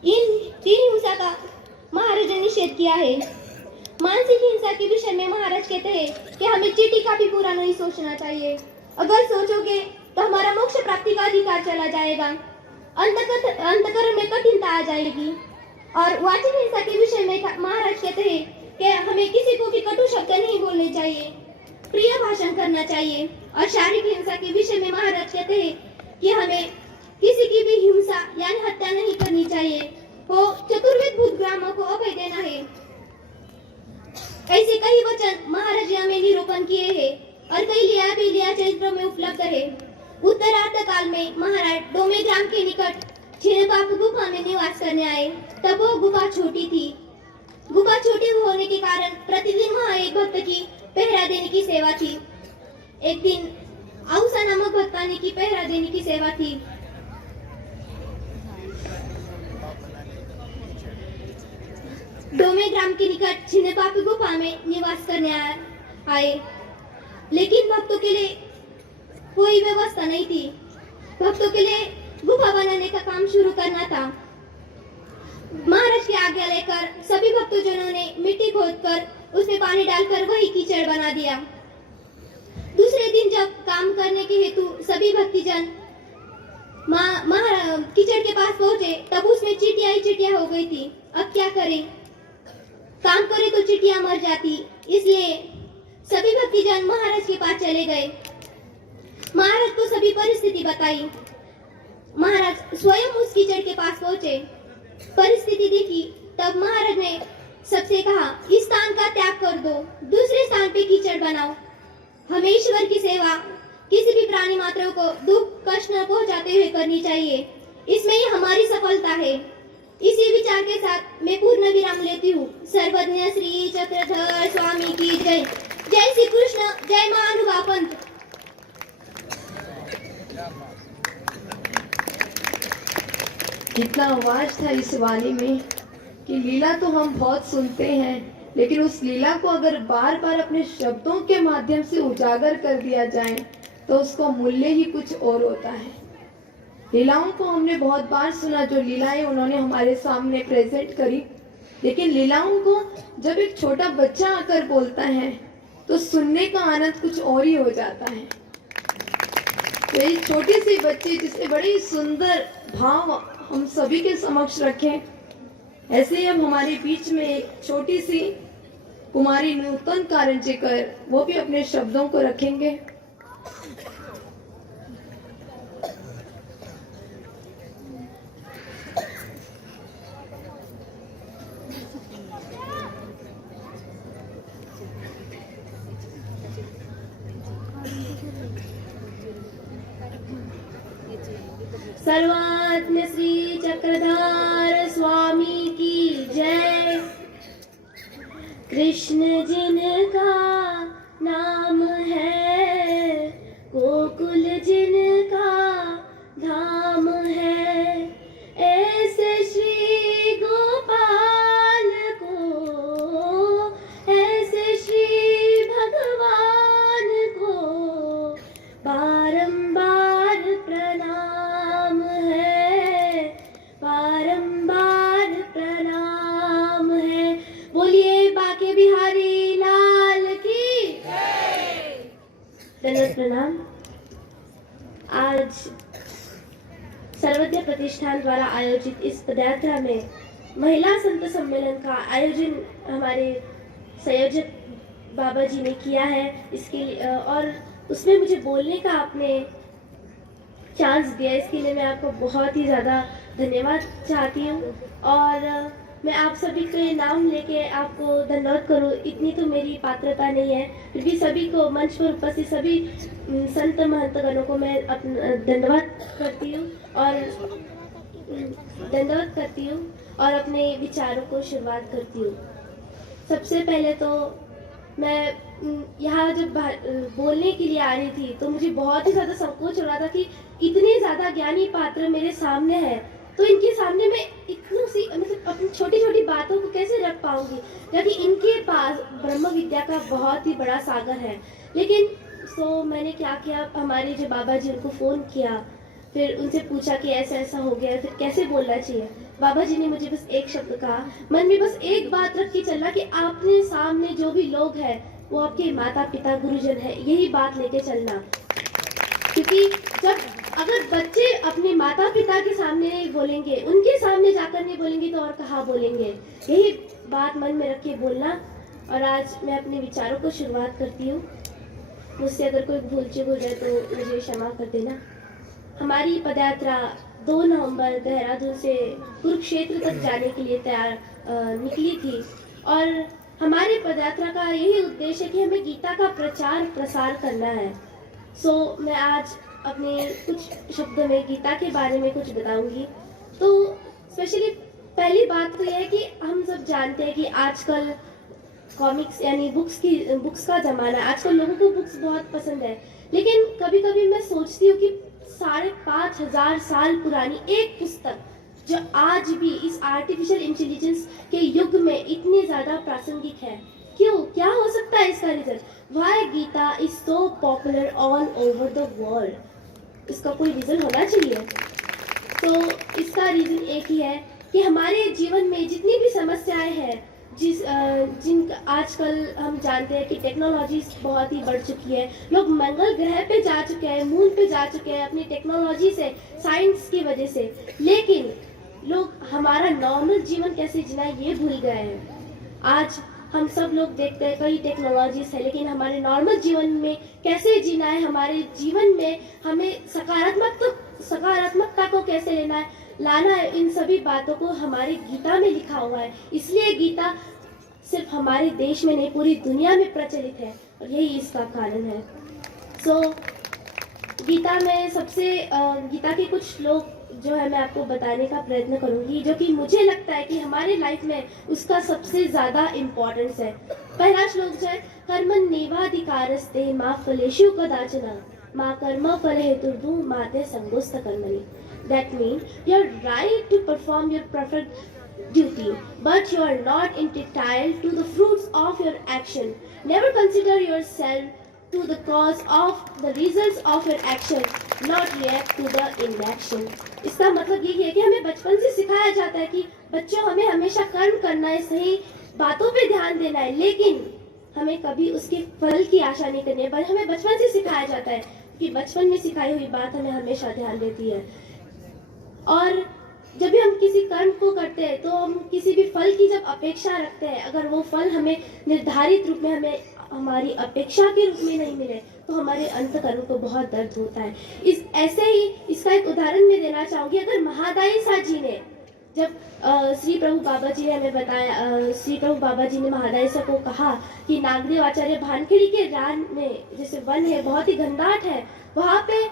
इन 3 हिंसा का महाराज ने निषेध किया है। मानसिक हिंसा के विषय में महाराज कहते हैं कि हमें चींटी का भी बुरा नहीं सोचना चाहिए। अगर सोचोगे तो हमारा मोक्ष प्राप्ति का अधिकार चला जाएगा, अंतकरण में कठिनता आ जाएगी। और वाचिक हिंसा के विषय में महाराज कहते हैं कि हमें किसी को भी कटु शब्द नहीं बोलने चाहिए, प्रिय भाषण करना चाहिए। और शारीरिक हिंसा के विषय में महाराज कहते हैं कि हमें किसी की भी हिंसा यानी हत्या नहीं करनी चाहिए। वो चतुर्वेद भूत ग्रामों को अभय देना है। ऐसे कई वचन महाराज जी में निरूपण किए हैं और कई लिया चरित्रों में उपलब्ध है। उत्तरार्ध काल में महाराज डोमे ग्राम के निकट छिन्नपाप गुफा में निवास करने आए तब वो गुफा छोटी थी। गुफा छोटी होने के कारण प्रतिदिन वहाँ एक भक्त की पहरा देने की सेवा थी। एक दिन औसा नामक भक्तानी की पहरा देने की सेवा थी। डोमे ग्राम के निकट छिन्नपापी गुफा में निवास करने आए, लेकिन भक्तों के लिए कोई व्यवस्था नहीं थी। भक्तों के लिए गुफा बनाने का काम शुरू करना था। महाराज की आज्ञा लेकर सभी भक्तजनों ने मिट्टी खोदकर उसमें पानी डालकर वही कीचड़ बना दिया। दूसरे दिन जब काम करने के हेतु सभी भक्तजन कीचड़ के पास पहुंचे तब उसमें चींटियां ही चींटियां हो गई थी। अब क्या करें? काम करे तो चींटियां मर जाती, इसलिए सभी भक्तजन महाराज के पास चले गए। महाराज को सभी परिस्थिति बताई। महाराज स्वयं उस कीचड़ के पास पहुंचे, परिस्थिति देखी, तब महाराज ने सबसे कहा, इस स्थान का त्याग कर दो, दूसरे स्थान पे कीचड़ बनाओ। हमें ईश्वर की सेवा किसी भी प्राणी मात्र को दुख कष्ट न पहुंचाते हुए करनी चाहिए, इसमें ही हमारी सफलता है। इसी विचार के साथ मैं पूर्ण विराम लेती हूँ। सर्वज्ञ श्री चक्रधर स्वामी की जय। जय श्री कृष्ण, जय मां अनुगा पंत। कितना आवाज था इस वाणी में कि लीला तो हम बहुत सुनते हैं, लेकिन उस लीला को अगर बार बार अपने शब्दों के माध्यम से उजागर कर दिया जाए तो उसका मूल्य ही कुछ और होता है। लीलाओं को हमने बहुत बार सुना, जो लीलाएं उन्होंने हमारे सामने प्रेजेंट करी, लेकिन लीलाओं को जब एक छोटा बच्चा आकर बोलता है तो सुनने का आनंद कुछ और ही हो जाता है। तो एक छोटी सी बच्ची जिसने बड़ी सुंदर भाव हम सभी के समक्ष रखें, ऐसे ही अब हमारे बीच में एक छोटी सी कुमारी नूतन कारंजेकर, वो भी अपने शब्दों को रखेंगे। सर्वज्ञ श्री चक्रधर स्वामी की जय। कृष्ण जिनका नाम है, गोकुल जिनका धाम है, ऐसे श्री गोपाल को, ऐसे श्री भगवान को बारंबार प्रणाम है, बारंबार प्रणाम है। बोलिए बाके बिहारी लाल की दंडवत प्रणाम। आज सर्वज्ञ प्रतिष्ठान द्वारा आयोजित इस पदयात्रा में महिला संत सम्मेलन का आयोजन हमारे संयोजक बाबा जी ने किया है। इसके लिए और उसमें मुझे बोलने का आपने चांस दिया, इसके लिए मैं आपको बहुत ही ज़्यादा धन्यवाद चाहती हूँ। और मैं आप सभी के नाम लेके आपको धन्यवाद करूँ, इतनी तो मेरी पात्रता नहीं है, फिर भी सभी को मंच पर उपस्थित सभी संत महंतगणों को मैं अपना धन्यवाद करती हूँ और अपने विचारों को शुरुआत करती हूँ। सबसे पहले तो मैं यहाँ जब बोलने के लिए आ रही थी तो मुझे बहुत ही ज़्यादा संकोच हो रहा था कि इतने ज़्यादा ज्ञानी पात्र मेरे सामने हैं, तो इनके सामने मैं इतनी सी मतलब अपनी छोटी छोटी बातों को कैसे रख पाऊंगी, जबकि इनके पास ब्रह्म विद्या का बहुत ही बड़ा सागर है। लेकिन तो मैंने क्या किया, हमारे जो बाबा जी उनको फ़ोन किया, फिर उनसे पूछा कि ऐसा ऐसा हो गया, फिर कैसे बोलना चाहिए। बाबा जी ने मुझे बस एक शब्द कहा, मन में बस एक बात रख के चलना कि आपने सामने जो भी लोग हैं वो आपके माता पिता गुरुजन है, यही बात लेके चलना। क्योंकि जब अगर बच्चे अपने माता पिता के सामने नहीं बोलेंगे, उनके सामने जाकर नहीं बोलेंगे तो और कहाँ बोलेंगे, यही बात मन में रख के बोलना। और आज मैं अपने विचारों को शुरुआत करती हूँ। मुझसे अगर कोई भूल चूक हो जाए तो मुझे क्षमा कर देना। हमारी पदयात्रा 2 नवंबर देहरादून से कुरुक्षेत्र तक जाने के लिए निकली थी और हमारे पदयात्रा का यही उद्देश्य है कि हमें गीता का प्रचार प्रसार करना है। मैं आज अपने कुछ शब्दों में गीता के बारे में कुछ बताऊंगी। तो स्पेशली पहली बात तो यह है कि हम सब जानते हैं कि आजकल कॉमिक्स यानी बुक्स का ज़माना है। आजकल लोगों को बुक्स बहुत पसंद है, लेकिन कभी कभी मैं सोचती हूँ कि 5,500 साल पुरानी एक पुस्तक जो आज भी इस आर्टिफिशियल इंटेलिजेंस के युग में इतनी ज़्यादा प्रासंगिक है, क्यों? क्या हो सकता है इसका reason? Why Gita is so popular all over the world? इसका कोई रीज़न होना चाहिए। तो इसका रीज़न एक ही है कि हमारे जीवन में जितनी भी समस्याएं हैं, जिन आजकल हम जानते हैं कि टेक्नोलॉजी बहुत ही बढ़ चुकी है, लोग मंगल ग्रह पे जा चुके हैं, मून पे जा चुके हैं अपनी टेक्नोलॉजी से, साइंस की वजह से, लेकिन लोग हमारा नॉर्मल जीवन कैसे जीना है ये भूल गए हैं। आज हम सब लोग देखते हैं कई टेक्नोलॉजीज है, लेकिन हमारे नॉर्मल जीवन में कैसे जीना है, हमारे जीवन में हमें सकारात्मकता को कैसे लाना है, इन सभी बातों को हमारे गीता में लिखा हुआ है। इसलिए गीता सिर्फ हमारे देश में नहीं, पूरी दुनिया में प्रचलित है, और यही इसका कारण है। गीता में गीता के कुछ श्लोक जो है मैं आपको बताने का प्रयत्न करूंगी, जो कि मुझे लगता है कि हमारे लाइफ में उसका सबसे ज़्यादा इम्पोर्टेंस है। पहला श्लोक जो है, कर्मण्येवाधिकारस्ते मा फलेषु कदाचन मा कर्म फलहेतुर्भुः मा ते संगोऽस्थ कर्मणि। That means you're right to perform your perfect duty, but you are not entitled to the fruits of your action. Never consider yourself to the cause of the results of your action, not react to the inaction. इसका मतलब यही है कि हमें बचपन से सिखाया जाता है कि बच्चों हमें हमेशा कर्म करना है, सही बातों पे ध्यान देना है, लेकिन हमें कभी उसके फल की आशा नहीं करनी है। पर हमें बचपन से सिखाया जाता है कि बचपन में सिखाई हुई बात हमें हमेशा ध्यान देती है। और जब भी हम किसी कर्म को करते हैं तो हम किसी भी फल की जब अपेक्षा रखते हैं, अगर वो फल हमें निर्धारित रूप में, हमें हमारी अपेक्षा के रूप में नहीं मिले, तो हमारे अंतकरण को बहुत दर्द होता है। ऐसे ही इसका एक उदाहरण मैं देना चाहूँगी। अगर महादायी जी ने जब श्री प्रभु बाबा जी ने हमें बताया, श्री प्रभु बाबा जी ने महादायी को कहा कि नागदेव आचार्य भानखेड़ी के रान में जैसे वन है, बहुत ही घनदाट है, वहाँ पे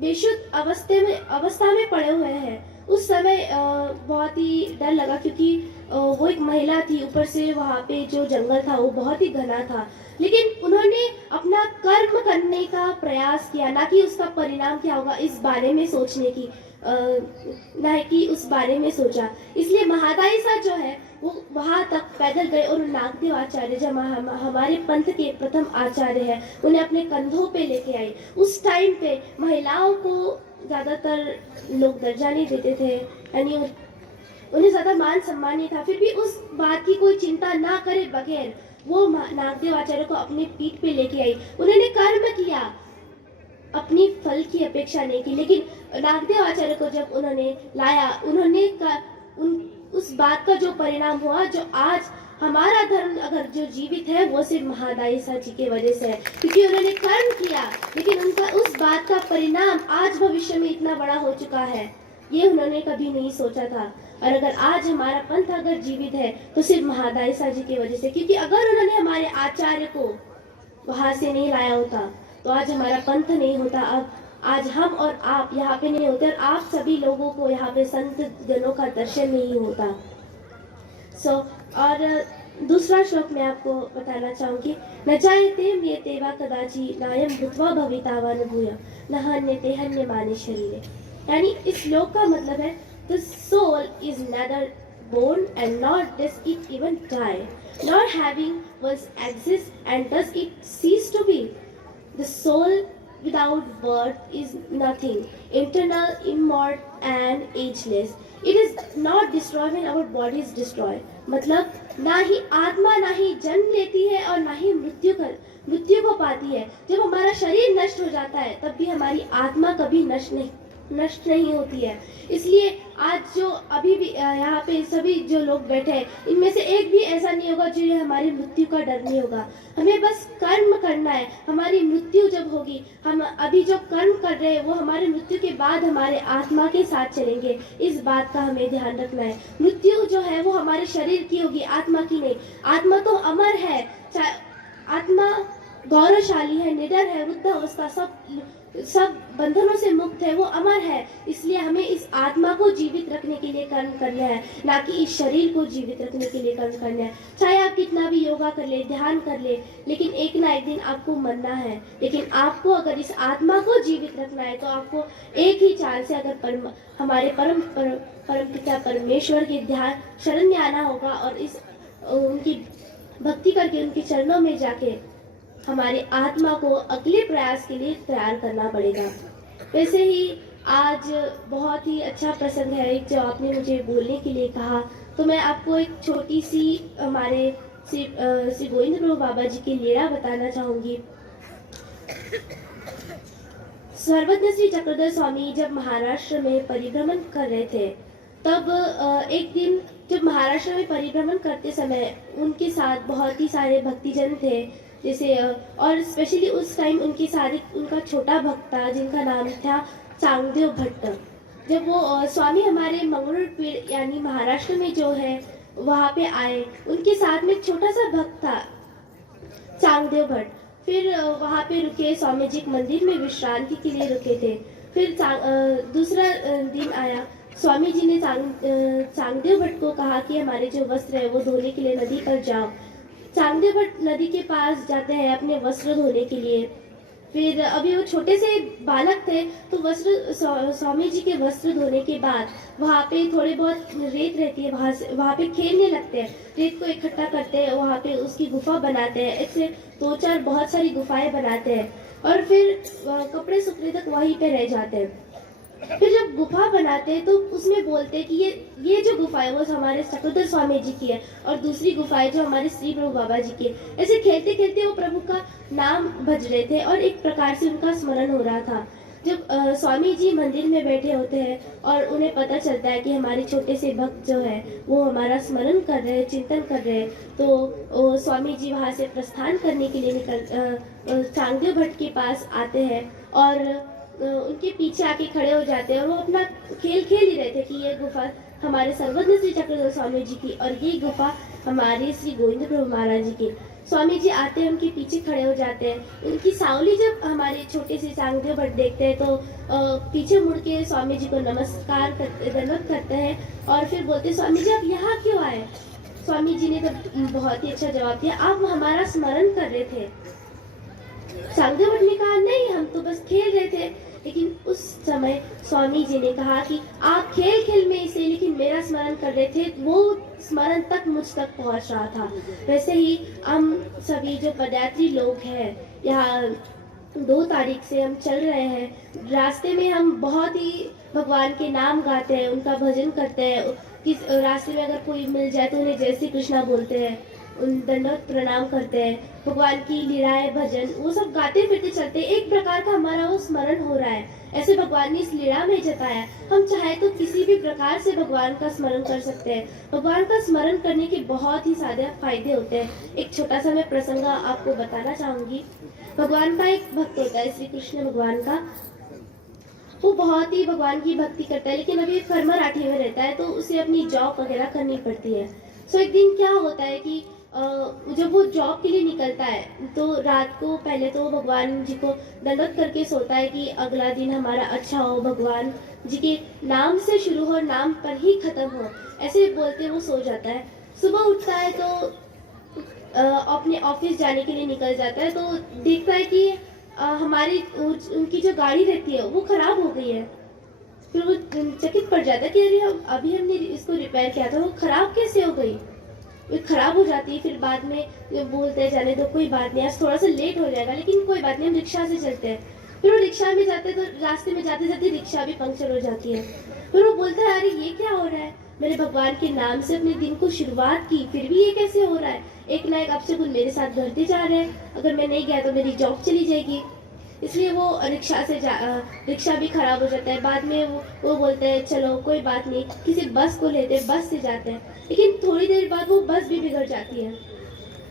बेशुद्ध अवस्था में पड़े हुए हैं। उस समय बहुत ही डर लगा, क्योंकि वो एक महिला थी, ऊपर से वहाँ पे जो जंगल था वो बहुत ही घना था, लेकिन उन्होंने अपना कर्म करने का प्रयास किया, ना कि उसका परिणाम क्या होगा इस बारे में सोचने की, ना कि उस बारे में सोचा। इसलिए महादायी जो है वो वहाँ तक पैदल गए और नागदेव आचार्य जो हमारे पंथ के प्रथम आचार्य हैं, उन्हें अपने कंधों पे लेके आए। उस टाइम पे महिलाओं को ज़्यादातर लोग दर्जा नहीं देते थे, यानी उन्हें ज़्यादा मान सम्मान नहीं था। फिर भी उस बात की कोई चिंता ना करे बगैर वो नागदेव आचार्य को अपनी पीठ पे लेके आई। उन्होंने कर्म किया, अपनी फल की अपेक्षा नहीं की, लेकिन नागदेव आचार्य को जब उन्होंने लाया, उस बात का जो परिणाम हुआ, जो आज हमारा धर्म अगर जो जीवित है वो सिर्फ महादायी जी के वजह से है, क्योंकि उन्होंने कर्म किया, लेकिन उनका उस बात का परिणाम आज भविष्य में इतना बड़ा हो चुका है, ये उन्होंने कभी नहीं सोचा था। और अगर आज हमारा पंथ अगर जीवित है तो सिर्फ महादायी जी की वजह से, क्योंकि अगर उन्होंने हमारे आचार्य को वहां से नहीं लाया होता तो आज हमारा पंथ नहीं होता। अब आज हम और आप यहाँ पे नहीं होते, और आप सभी लोगों को यहाँ पे संत जनों का दर्शन नहीं होता। और दूसरा श्लोक मैं आपको बताना चाहूंगी, न जायते म्रियते वा कदाचि नायं भूत्वा भविता वा न भूय न हन्यते हन्यमाने शरीरे। यानी इस श्लोक का मतलब है, the soul is neither born and nor does it even die, nor having once exist and does it cease to be. The soul without birth is nothing, eternal, immortal and ageless. It is not destroyed when our body is destroyed. मतलब ना ही आत्मा ना ही जन्म लेती है और ना ही मृत्यु को पाती है। जब हमारा शरीर नष्ट हो जाता है तब भी हमारी आत्मा कभी नष्ट नहीं होती है। इसलिए आज जो अभी भी यहाँ पे सभी जो लोग बैठे हैं, इनमें से एक भी ऐसा नहीं होगा जो हमारी मृत्यु का डर नहीं होगा। हमें बस कर्म करना है। हमारी मृत्यु जब होगी, हम अभी जो कर्म कर रहे हैं वो हमारे मृत्यु के बाद हमारे आत्मा के साथ चलेंगे, इस बात का हमें ध्यान रखना है। मृत्यु जो है वो हमारे शरीर की होगी, आत्मा की नहीं। आत्मा तो अमर है, आत्मा गौरवशाली है, निडर है, वृद्ध अवस्था सब सब बंधनों से मुक्त है, वो अमर है। इसलिए हमें इस आत्मा को जीवित रखने के लिए कर्म करना है, ना कि इस शरीर को जीवित रखने के लिए कर्म करना है। चाहे आप कितना भी योगा कर ले, ध्यान कर ले, लेकिन एक ना एक दिन आपको मरना है। लेकिन आपको अगर इस आत्मा को जीवित रखना है तो आपको एक ही चाल से अगर हमारे परम पिता परमेश्वर के ध्यान शरण में आना होगा और उनकी भक्ति करके उनके चरणों में जाके हमारे आत्मा को अगले प्रयास के लिए तैयार करना पड़ेगा। वैसे ही आज बहुत ही अच्छा प्रसंग है एक जो आपने मुझे बोलने के लिए कहा, तो मैं आपको एक छोटी सी हमारे श्री गोविंद प्रभु बाबा जी की लीला बताना चाहूंगी। सर्वज्ञ श्री चक्रधर स्वामी जब महाराष्ट्र में परिभ्रमण कर रहे थे, तब एक दिन जब महाराष्ट्र में परिभ्रमण करते समय उनके साथ बहुत ही सारे भक्तिजन थे, जैसे और स्पेशली उस टाइम उनके साथ उनका छोटा भक्त था जिनका नाम था चांगदेव भट्ट। जब वो स्वामी हमारे मंगळूर पीठ यानी महाराष्ट्र में जो है वहाँ पे आए, उनके साथ में एक छोटा सा भक्त था चांगदेव भट्ट। फिर वहाँ पे रुके, स्वामी जी के मंदिर में विश्रांति के लिए रुके थे। फिर दूसरा दिन आया, स्वामी जी ने चांगदेव भट्ट को कहा कि हमारे जो वस्त्र है वो धोने के लिए नदी पर जाओ। चांगदेव भट्ट नदी के पास जाते हैं अपने वस्त्र धोने के लिए। फिर अभी वो छोटे से बालक थे, तो स्वामी जी के वस्त्र धोने के बाद वहाँ पे थोड़े बहुत रेत रहती है, वहाँ पे खेलने लगते हैं, रेत को इकट्ठा करते हैं, वहाँ पे उसकी गुफा बनाते हैं। ऐसे 2-4 बहुत सारी गुफाएं बनाते हैं और फिर कपड़े सूखने तक वहीं पे रह जाते हैं। फिर जब गुफा बनाते हैं तो उसमें बोलते हैं कि ये जो गुफा है वो हमारे चक्रधर स्वामी जी की है और दूसरी गुफा है जो हमारे श्री प्रभु बाबा जी की है। ऐसे खेलते खेलते वो प्रभु का नाम भज रहे थे और एक प्रकार से उनका स्मरण हो रहा था। जब स्वामी जी मंदिर में बैठे होते हैं और उन्हें पता चलता है कि हमारे छोटे से भक्त जो है वो हमारा स्मरण कर रहे हैं, चिंतन कर रहे हैं, तो स्वामी जी वहाँ से प्रस्थान करने के लिए चांगदेव भट्ट के पास आते हैं और उनके पीछे आके खड़े हो जाते हैं और वो अपना खेल खेल ही रहे थे कि ये गुफा हमारे सर्वज्ञ श्री चक्रधर स्वामी जी की और ये गुफा हमारे श्री गोविंद प्रभु महाराज जी की। स्वामी जी आते हैं, उनके पीछे खड़े हो जाते हैं। उनकी सावली जब हमारे छोटे से चांगदेव भट्ट देखते हैं तो पीछे मुड़ के स्वामी जी को नमस्कार दंडवत करते हैं और फिर बोलते, स्वामी जी आप यहाँ क्यों आए? स्वामी जी ने तब बहुत ही अच्छा जवाब दिया, आप हमारा स्मरण कर रहे थे। चांगदेव भट्ट ने कहा, नहीं हम तो बस खेल रहे थे। लेकिन उस समय स्वामी जी ने कहा कि आप खेल खेल में इसे, लेकिन मेरा स्मरण कर रहे थे, वो स्मरण तक मुझ तक पहुंच रहा था। वैसे ही हम सभी जो पदयात्री लोग हैं, यहाँ 2 तारीख से हम चल रहे हैं, रास्ते में हम बहुत ही भगवान के नाम गाते हैं, उनका भजन करते हैं। किस रास्ते में अगर कोई मिल जाए तो उन्हें जय श्री कृष्णा बोलते हैं, उन दंडवत प्रणाम करते हैं, भगवान की लीलाएं भजन वो सब गाते फिरते चलते। एक प्रकार का हमारा वो स्मरण हो रहा है, ऐसे भगवान ने इस लीला में जताया। हम चाहे तो किसी भी प्रकार से भगवान का स्मरण कर सकते हैं। भगवान का स्मरण करने के बहुत ही सारे फायदे होते हैं। एक छोटा सा मैं प्रसंग आपको बताना चाहूंगी। भगवान का एक भक्त होता है श्री कृष्ण भगवान का, वो बहुत ही भगवान की भक्ति करता है, लेकिन अभी कर्मराठी में रहता है तो उसे अपनी जॉब वगैरह करनी पड़ती है। सो एक दिन क्या होता है कि जब वो जॉब के लिए निकलता है तो रात को पहले तो भगवान जी को दंडवत करके सोता है कि अगला दिन हमारा अच्छा हो, भगवान जी के नाम से शुरू हो, नाम पर ही खत्म हो, ऐसे बोलते वो सो जाता है। सुबह उठता है तो अपने ऑफिस जाने के लिए निकल जाता है, तो देखता है कि हमारी उनकी जो गाड़ी रहती है वो खराब हो गई है। फिर वो चकित पड़ जाता है कि अरे अभी हमने इसको रिपेयर किया था, वो खराब कैसे हो गई? खराब हो जाती है। फिर बाद में बोलते हैं जाने दो, कोई बात नहीं, आज थोड़ा सा लेट हो जाएगा, लेकिन कोई बात नहीं, हम रिक्शा से चलते हैं। फिर वो रिक्शा में जाते हैं तो रास्ते में जाते जाते रिक्शा भी पंक्चर हो जाती है। फिर वो बोलता है, अरे ये क्या हो रहा है? मैंने भगवान के नाम से अपने दिन को शुरुआत की, फिर भी ये कैसे हो रहा है? एक ना एक अपशगुन मेरे साथ बढ़ते जा रहे हैं, अगर मैं नहीं गया तो मेरी जॉब चली जाएगी। इसलिए वो रिक्शा भी खराब हो जाता है। बाद में वो बोलते हैं चलो कोई बात नहीं, किसी बस को लेते हैं, बस से जाते हैं। लेकिन थोड़ी देर बाद वो बस भी बिगड़ जाती है।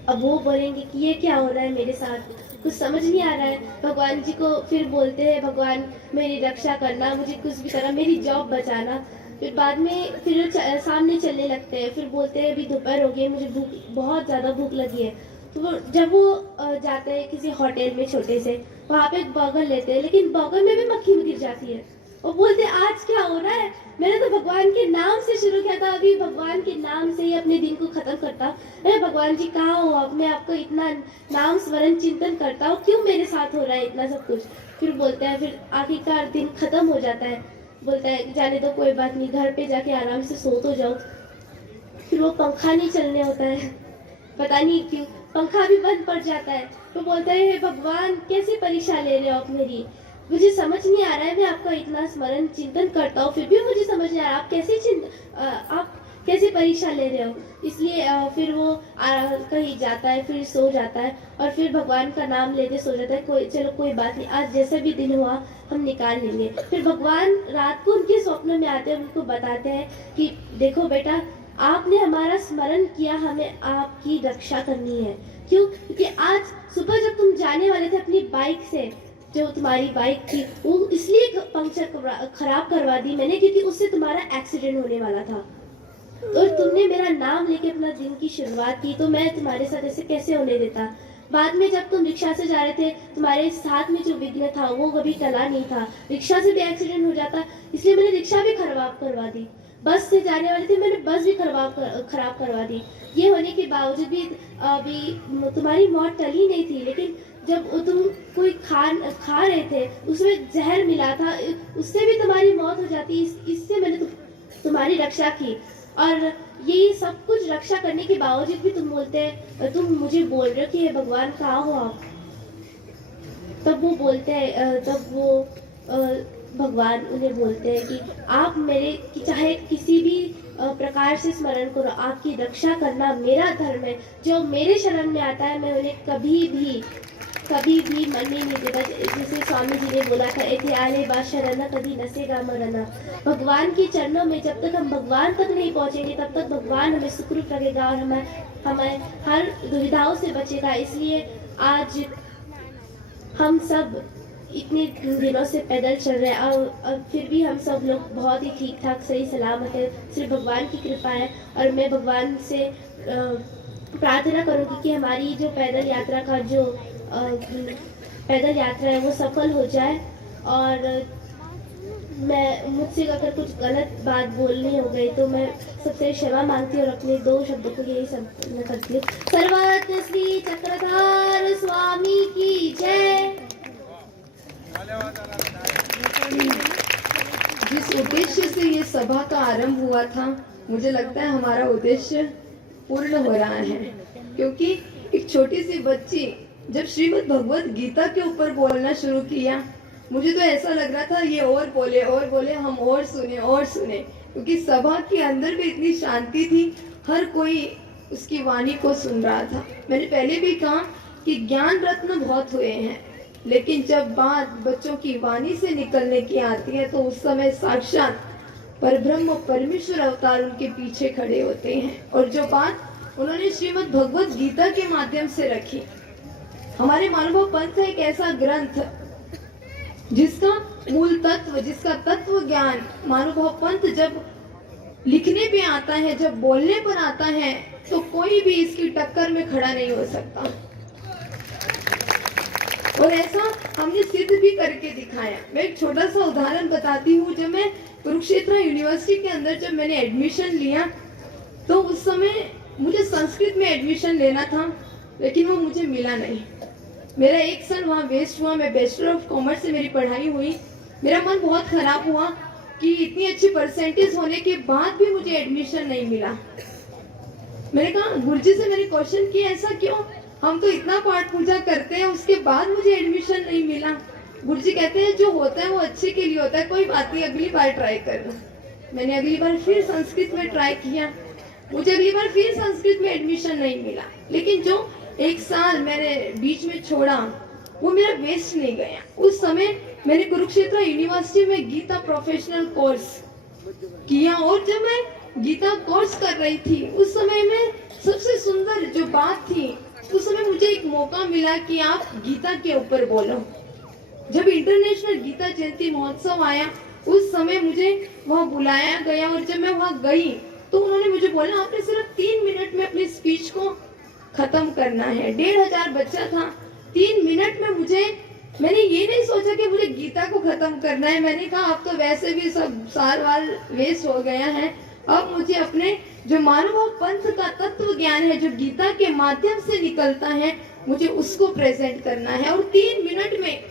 अब वो बोलेंगे कि ये क्या हो रहा है मेरे साथ, कुछ समझ नहीं आ रहा है। भगवान जी को फिर बोलते हैं, भगवान मेरी रक्षा करना, मुझे कुछ भी करना, मेरी जॉब बचाना। फिर बाद में फिर सामने चलने लगते हैं, फिर बोलते हैं अभी दोपहर हो गई, मुझे बहुत ज़्यादा भूख लगी है। तो जब वो जाते हैं किसी होटल में छोटे से, वहाँ पे एक बर्गर लेते हैं, लेकिन बर्गर में भी मक्खी गिर जाती है। वो बोलते हैं आज क्या हो रहा है, मैंने तो भगवान के नाम से शुरू किया था, अभी भगवान के नाम से ही अपने दिन को खत्म करता। अरे भगवान जी कहाँ हो आप, मैं आपको इतना नाम स्मरण चिंतन करता हूँ, क्यों मेरे साथ हो रहा है इतना सब कुछ। फिर बोलते हैं, फिर आखिरकार दिन खत्म हो जाता है, बोलता है जाने दो कोई बात नहीं, घर पे जाके आराम से सो तो जाओ। फिर वो पंखा नहीं चलने होता है, पता नहीं क्यों पंखा भी बंद पड़ जाता है। तो बोलता है हे भगवान कैसे परीक्षा ले रहे हो आप मेरी, मुझे समझ नहीं आ रहा है, मैं आपका इतना स्मरण चिंतन करता हूँ फिर भी मुझे समझ नहीं आ रहा आप कैसे परीक्षा ले रहे हो। इसलिए फिर वो कहीं जाता है, फिर सो जाता है और फिर भगवान का नाम लेते सो जाता है। चलो कोई बात नहीं, आज जैसा भी दिन हुआ हम निकाल लेंगे। फिर भगवान रात को उनके स्वप्न में आते हैं, उनको बताते हैं कि देखो बेटा आपने हमारा स्मरण किया, हमें आपकी रक्षा करनी है। क्यों? क्योंकि आज सुबह जब तुम जाने वाले थे अपनी बाइक से, जो तुम्हारी बाइक थी वो इसलिए पंक्चर खराब करवा दी मैंने क्योंकि उससे तुम्हारा एक्सीडेंट होने वाला था। तो तुमने मेरा नाम लेके अपना दिन की शुरुआत की, तो मैं तुम्हारे साथ ऐसे कैसे होने देता। बाद में जब तुम रिक्शा से जा रहे थे, तुम्हारे साथ में जो विघ्न था वो कभी टला नहीं था, रिक्शा से भी एक्सीडेंट हो जाता, इसलिए मैंने रिक्शा भी खराब करवा दी। बस से जाने वाले थे, मैंने बस भी खराब करवा दी। ये होने के बावजूद भी अभी तुम्हारी मौत टली नहीं थी, लेकिन जब तुम कोई खा रहे थे उसमें जहर मिला था, उससे भी तुम्हारी मौत हो जाती। इससे मैंने तुम्हारी रक्षा की, और ये सब कुछ रक्षा करने के बावजूद भी तुम मुझे बोल रहे हो कि भगवान कहाँ हो आप। तब वो बोलते हैं, तब वो भगवान उन्हें बोलते हैं कि आप मेरे कि चाहे किसी भी प्रकार से स्मरण करो, आपकी रक्षा करना मेरा धर्म है। जो मेरे शरण में आता है मैं उन्हें कभी भी मरने नहीं देता। जैसे स्वामी जी ने बोला था, एथे आले बा शरण कभी नसेगा मरना। भगवान के चरणों में जब तक हम भगवान तक नहीं पहुंचेंगे तब तक भगवान हमें सुखरूप रखेगा और हमें हर दुविधाओं से बचेगा। इसलिए आज हम सब इतने दिनों से पैदल चल रहे हैं और फिर भी हम सब लोग बहुत ही ठीक ठाक सही सलामत है, सिर्फ भगवान की कृपा है। और मैं भगवान से प्रार्थना करूँगी कि हमारी जो पैदल यात्रा का जो पैदल यात्रा है वो सफल हो जाए। और मुझसे अगर कुछ गलत बात बोलनी हो गई तो मैं सबसे क्षमा मांगती हूँ और अपने 2 शब्दों को यही संपन्न करती हूँ। सर्वत्र श्री चक्रधार स्वामी की जय। जिस उद्देश्य से ये सभा का आरंभ हुआ था, मुझे लगता है हमारा उद्देश्य पूर्ण हो रहा है, क्योंकि एक छोटी सी बच्ची जब श्रीमद् भगवत गीता के ऊपर बोलना शुरू किया, मुझे तो ऐसा लग रहा था ये और बोले हम और सुने, क्योंकि सभा के अंदर भी इतनी शांति थी, हर कोई उसकी वाणी को सुन रहा था। मैंने पहले भी कहा कि ज्ञान रत्न बहुत हुए हैं, लेकिन जब बात बच्चों की वाणी से निकलने की आती है तो उस समय साक्षात परब्रह्म परमेश्वर अवतार उनके पीछे खड़े होते हैं। और जो बात उन्होंने श्रीमद् भगवत गीता के माध्यम से रखी, हमारे मानव पंथ एक ऐसा ग्रंथ जिसका मूल तत्व, जिसका तत्व ज्ञान मानव पंथ जब लिखने पे आता है, जब बोलने पर आता है, तो कोई भी इसकी टक्कर में खड़ा नहीं हो सकता। और ऐसा हमने सिद्ध भी करके दिखाया। मैं एक छोटा सा उदाहरण बताती हूँ। जब मैं कुरुक्षेत्र यूनिवर्सिटी के अंदर जब मैंने एडमिशन लिया, तो उस समय मुझे संस्कृत में एडमिशन लेना था, लेकिन वो मुझे मिला नहीं। मेरा 1 साल वहाँ वेस्ट हुआ। मैं बैचलर ऑफ कॉमर्स से मेरी पढ़ाई हुई। मेरा मन बहुत खराब हुआ कि इतनी अच्छी परसेंटेज होने के बाद भी मुझे एडमिशन नहीं मिला। मैंने कहा, गुरुजी से मैंने क्वेश्चन किया, ऐसा क्यों, हम तो इतना पाठ पूजा करते हैं, उसके बाद मुझे एडमिशन नहीं मिला। गुरुजी कहते हैं जो होता है वो अच्छे के लिए होता है, कोई बात नहीं, अगली बार ट्राई करना। मैंने अगली बार फिर संस्कृत में ट्राई किया, मुझे अगली बार फिर संस्कृत में एडमिशन नहीं मिला। लेकिन जो 1 साल मैंने बीच में छोड़ा वो मेरा वेस्ट नहीं गया। उस समय मैंने कुरुक्षेत्र यूनिवर्सिटी में गीता प्रोफेशनल कोर्स किया, और जब मैं गीता कोर्स कर रही थी उस समय में सबसे सुंदर जो बात थी, उस समय मुझे एक मौका मिला कि आप गीता के ऊपर बोलो। जब इंटरनेशनल गीता जयंती महोत्सव आया उस समय मुझे वहाँ बुलाया गया, और जब मैं वहाँ गई तो उन्होंने मुझे बोला, आपने सिर्फ 3 मिनट में अपनी स्पीच को खत्म करना है। 1500 बच्चा था। 3 मिनट में मैंने ये नहीं सोचा कि मुझे गीता को खत्म करना है। मैंने कहा अब तो वैसे भी सब साल वाल वेस्ट हो गया है, अब मुझे अपने जो मानव पंथ का तत्व ज्ञान है जो गीता के माध्यम से निकलता है, मुझे उसको प्रेजेंट करना है। और 3 मिनट में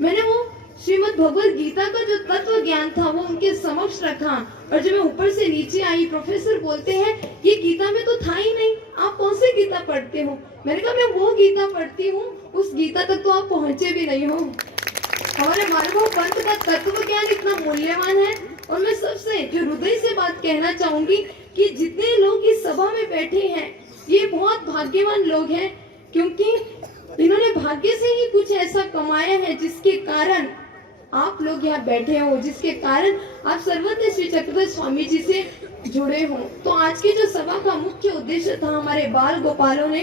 मैंने वो श्रीमद् भगवद गीता का जो तत्व ज्ञान था वो उनके समक्ष रखा। और जब मैं ऊपर से नीचे आई, प्रोफेसर बोलते हैं ये गीता में तो था ही नहीं, आप कौन सी गीता पढ़ते हो? मैंने कहा मैं वो गीता पढ़ती हूँ, उस गीता तक तो आप पहुंचे भी नहीं हो। हमारे मानव पंथ का तत्व ज्ञान इतना मूल्यवान है। और मैं सबसे जो हृदय से बात कहना चाहूंगी कि जितने लोग इस सभा में बैठे हैं ये बहुत भाग्यवान लोग हैं, क्योंकि इन्होंने भाग्य से ही कुछ ऐसा कमाया है जिसके कारण आप लोग यहाँ बैठे हो, जिसके कारण आप सर्वत्र श्री चक्रधर स्वामी जी से जुड़े हो। तो आज की जो सभा का मुख्य उद्देश्य था, हमारे बाल गोपालों ने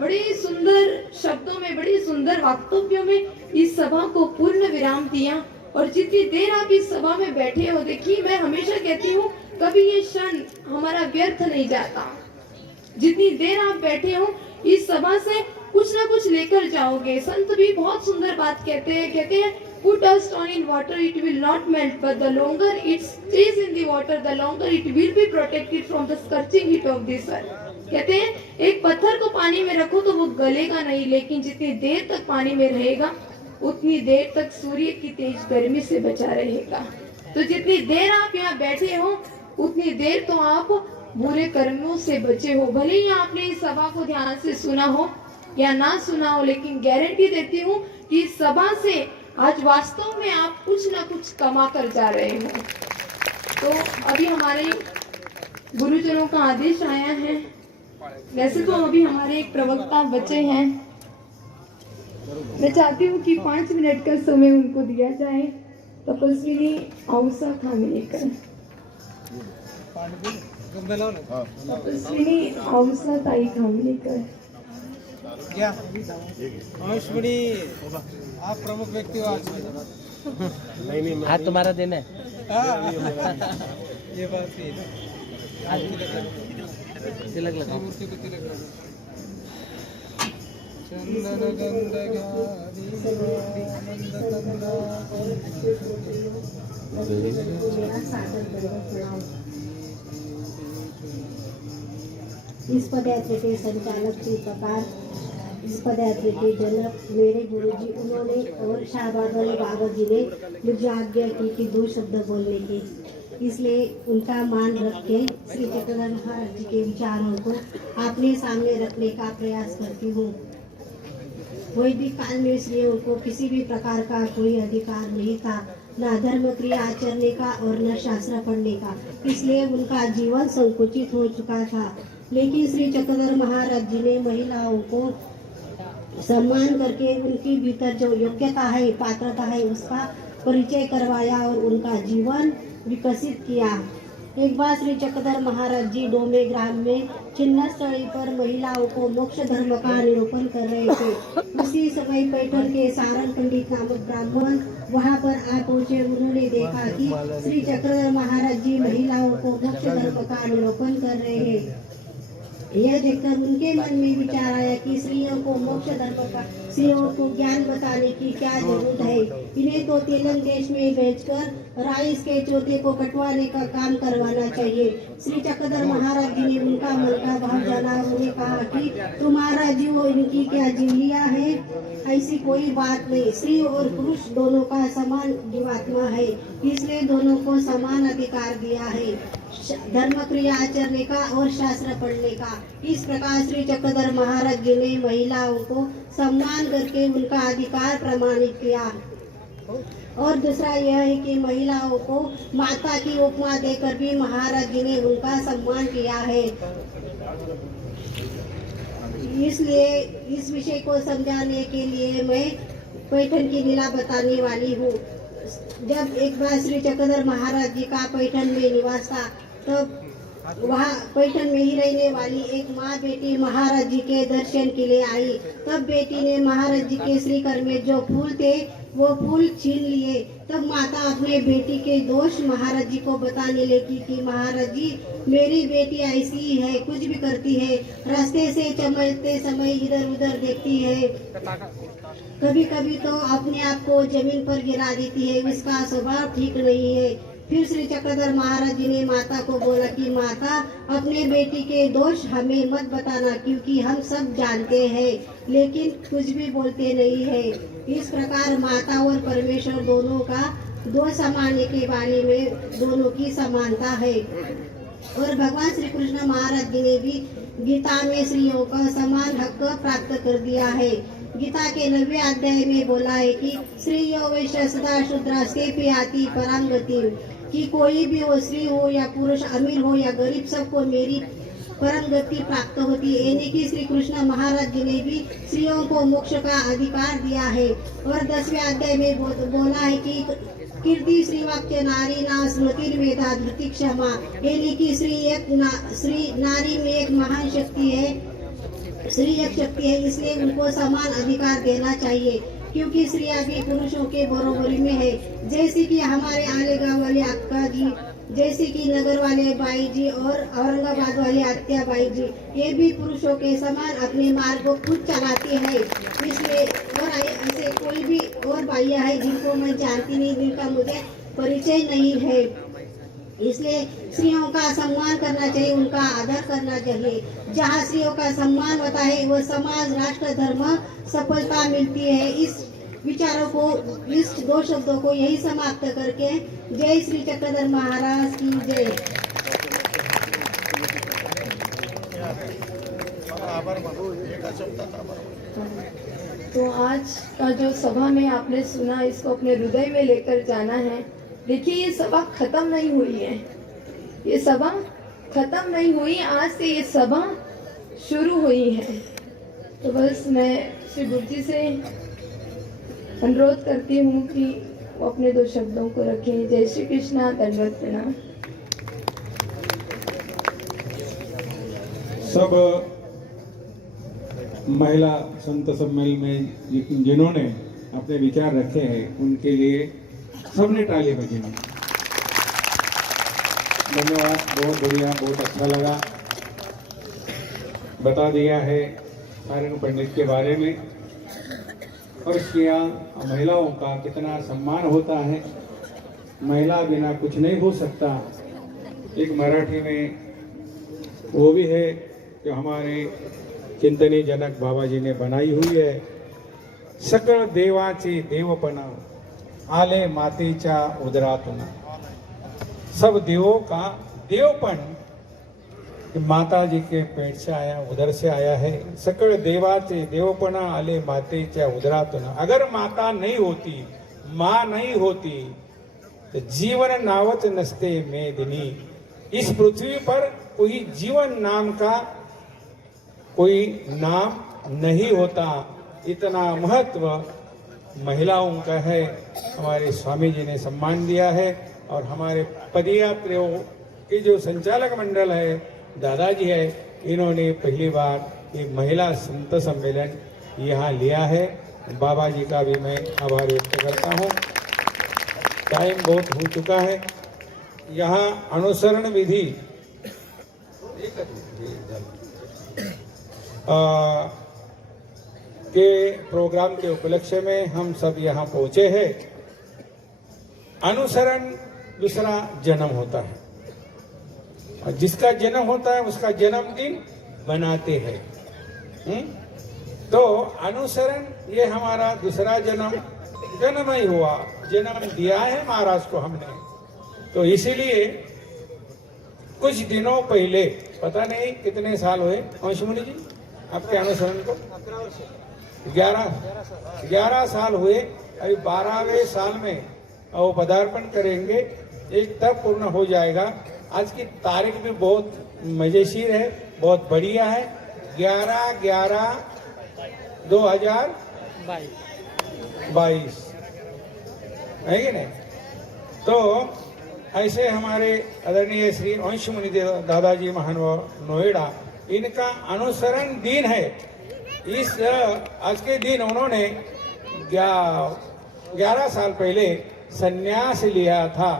बड़े सुंदर शब्दों में, बड़े सुंदर वक्तव्यों में इस सभा को पूर्ण विराम दिया। और जितनी देर आप इस सभा में बैठे हो, देखिए मैं हमेशा कहती हूँ कभी ये क्षण हमारा व्यर्थ नहीं जाता। जितनी देर आप बैठे हो इस सभा से कुछ ना कुछ लेकर जाओगे। संत भी बहुत सुंदर बात कहते हैं put a stone in water, it will not melt, but the longer it stays in the water, the longer it will be protected from the scorching heat of the sun. कहते हैं एक पत्थर को पानी में रखो तो वो गलेगा नहीं, लेकिन जितनी देर तक पानी में रहेगा उतनी देर तक सूर्य की तेज गर्मी से बचा रहेगा। तो जितनी देर आप यहाँ बैठे हो उतनी देर तो आप बुरे कर्मों से बचे हो। भले ही आपने इस सभा को ध्यान से सुना हो या ना सुना हो, लेकिन गारंटी देती हूँ कि इस सभा से आज वास्तव में आप कुछ ना कुछ कमा कर जा रहे हो। तो अभी हमारे गुरुजनों का आदेश आया है। वैसे तो अभी हमारे एक प्रवक्ता बचे हैं, मैं चाहती हूँ कि 5 मिनट का समय उनको दिया जाए। तपस्विनी औसा खामलेकर, तपस्विनी औसा ताई खामलेकर। क्या अश्विनी आप प्रमुख व्यक्ति हो आज में? हाथ तुम्हारा देना है। ये बात ही है। तिलक लगा। मूर्ति को तिलक लगा। चंदन गंध इस पदयात्रा के संचालक के प्रकार, इस पदयात्रा के जनक मेरे गुरुजी, उन्होंने और शाहबाद वाले बाबा जी ने मुझे आज्ञा की कि 2 शब्द बोलने की, इसलिए उनका मान रख के श्री चक्रधर महाराज जी के विचारों को अपने सामने रखने का प्रयास करती हूँ। वैदिक काल में स्त्रियों को किसी भी प्रकार का कोई अधिकार नहीं था, न धर्म क्रिया आचरने का और न शास्त्र पढ़ने का, इसलिए उनका जीवन संकुचित हो चुका था। लेकिन श्री चक्रधर महाराज जी ने महिलाओं को सम्मान करके उनके भीतर जो योग्यता है, पात्रता है, उसका परिचय करवाया और उनका जीवन विकसित किया। एक बार श्री चक्रधर महाराज जी डोमे ग्राम में छिन्न स्थली पर महिलाओं को मोक्ष धर्म का निरूपण कर रहे थे। उसी समय पैठण के सारण पंडित नामक ब्राह्मण वहां पर आ पहुंचे। उन्होंने देखा कि श्री चक्रधर महाराज जी महिलाओं को मोक्ष धर्म का निरूपण कर रहे हैं। यह देखकर उनके मन में विचार आया कि स्त्रियों को मोक्ष धर्म का, स्त्रियों को ज्ञान बताने की क्या जरूरत है। इन्हें तो तेलंग देश में भेजकर राइस के चौथे को कटवाने का काम करवाना चाहिए। श्री चक्रधर महाराज जी ने उनका मन का भाव जाना। उन्होंने कहा कि तुम्हारा जीव इनकी क्या जीविया है, ऐसी कोई बात नहीं। स्त्री और पुरुष दोनों का समान जीवात्मा है, इसलिए दोनों को समान अधिकार दिया है धर्म क्रिया आचरने का और शास्त्र पढ़ने का। इस प्रकार श्री चक्रधर महाराज जी ने महिलाओं को सम्मान करके उनका अधिकार प्रमाणित किया। और दूसरा यह है कि महिलाओं को माता की उपमा देकर भी महाराज जी ने उनका सम्मान किया है। इसलिए इस विषय को समझाने के लिए मैं पैठण की लीला बताने वाली हूँ। जब एक बार श्री चक्रधर महाराज जी का पैठण में निवास था, तब वहाँ पैठण में ही रहने वाली एक माँ बेटी महाराज जी के दर्शन के लिए आई। तब बेटी ने महाराज जी के श्रीकर में जो फूल थे वो फूल छीन लिए। तब माता अपने बेटी के दोष महाराज जी को बताने लगी कि महाराज जी, मेरी बेटी ऐसी ही है, कुछ भी करती है, रास्ते से चमकते समय इधर उधर देखती है, कभी कभी तो अपने आप को जमीन पर गिरा देती है, उसका स्वभाव ठीक नहीं है। फिर श्री चक्रधर महाराज जी ने माता को बोला कि माता, अपने बेटी के दोष हमें मत बताना, क्योंकि हम सब जानते हैं लेकिन कुछ भी बोलते नहीं है। इस प्रकार माता और परमेश्वर दोनों का दोष मानने के बारे में दोनों की समानता है। और भगवान श्री कृष्ण महाराज जी ने भी गीता में स्त्रियों का समान हक प्राप्त कर दिया है। गीता के 9वें अध्याय में बोला है कि स्त्रियो वैश्य सदा शूद्रास्ते पियाति परम गति, कि कोई भी हो, स्त्री हो या पुरुष, अमीर हो या गरीब, सबको मेरी परम गति प्राप्त होती है। यानी कि श्री कृष्ण महाराज जी ने भी स्त्रियों को मोक्ष का अधिकार दिया है। और 10वें अध्याय में बोला है कि कीर्ति श्रीवाक्य नारी ना स्मृति मेधा धृति क्षमा, यानी कि श्री नारी में एक महान शक्ति है, स्त्री एक शक्ति है, इसलिए उनको समान अधिकार देना चाहिए, क्योंकि स्त्रियां भी पुरुषों के बरोबरी में है। जैसे कि हमारे आलेगांव वाले अक्का जी, जैसे कि नगर वाले बाई जी और औरंगाबाद वाले आत्या बाई जी, ये भी पुरुषों के समान अपने मार्ग को खुद चलाते हैं। इसलिए और ऐसे कोई भी और बाइयाँ है जिनको मैं जानती नहीं, जिनका मुझे परिचय नहीं है। इसलिए स्त्रियों का सम्मान करना चाहिए, उनका आदर करना चाहिए। जहाँ स्त्रियों का सम्मान होता है वो समाज, राष्ट्र, धर्म सफलता मिलती है। इस विचारों को, इस 2 शब्दों को यही समाप्त करके जय श्री चक्रधर महाराज की जय। तो आज का जो सभा में आपने सुना, इसको अपने हृदय में लेकर जाना है। देखिए, ये सभा खत्म नहीं हुई है, ये सभा खत्म नहीं हुई, आज से ये सभा शुरू हुई है। तो बस मैं श्री गुरु जी से अनुरोध करती हूँ कि वो अपने 2 शब्दों को रखें। जय श्री कृष्णा, दंडवत प्रणाम। सब महिला संत सम्मेलन में जिन्होंने अपने विचार रखे हैं, उनके लिए सबने ताली बजाई। धन्यवाद, बहुत बढ़िया, बहुत अच्छा लगा। बता दिया है सारंग पंडित के बारे में, और इसके यहाँ महिलाओं का कितना सम्मान होता है। महिला बिना कुछ नहीं हो सकता। एक मराठी में वो भी है जो हमारे चिंतनी जनक बाबा जी ने बनाई हुई है, सकळ देवाचे देवपणा आले मातेच्या उदरातून। सब देवों का देवपन माता जी के पेट से आया, उदर से आया है। सकळ देवाचे देवपणा आले मातेच्या उदरातून। अगर माता नहीं होती, माँ नहीं होती, तो जीवन नावच नसते मेदिनी। इस पृथ्वी पर कोई जीवन नाम का कोई नाम नहीं होता। इतना महत्व महिलाओं का है। हमारे स्वामी जी ने सम्मान दिया है, और हमारे पदयात्रियों के जो संचालक मंडल है, दादाजी है, इन्होंने पहली बार ये महिला संत सम्मेलन यहाँ लिया है। बाबा जी का भी मैं आभार व्यक्त करता हूँ। टाइम बहुत हो चुका है। यहाँ अनुसरण विधि के प्रोग्राम के उपलक्ष्य में हम सब यहाँ पहुँचे हैं। अनुसरण दूसरा जन्म होता है, और जिसका जन्म होता है उसका जन्मदिन बनाते हैं। तो अनुसरण ये हमारा दूसरा जन्म ही हुआ, जन्म दिया है महाराज को हमने। तो इसीलिए कुछ दिनों पहले, पता नहीं कितने साल हुए अंशमुनि जी आपके अनुसरण को? 11 साल हुए। अभी 12वें साल में वो पदार्पण करेंगे, एक तब पूर्ण हो जाएगा। आज की तारीख भी बहुत मजेशीर है, बहुत बढ़िया है। 11/11/2022 है कि नहीं? तो ऐसे हमारे आदरणीय श्री अंशमुनि दादाजी महानुभाव नोएडा, इनका अनुसरण दिन है। इस आज के दिन उन्होंने 11 साल पहले संन्यास लिया था।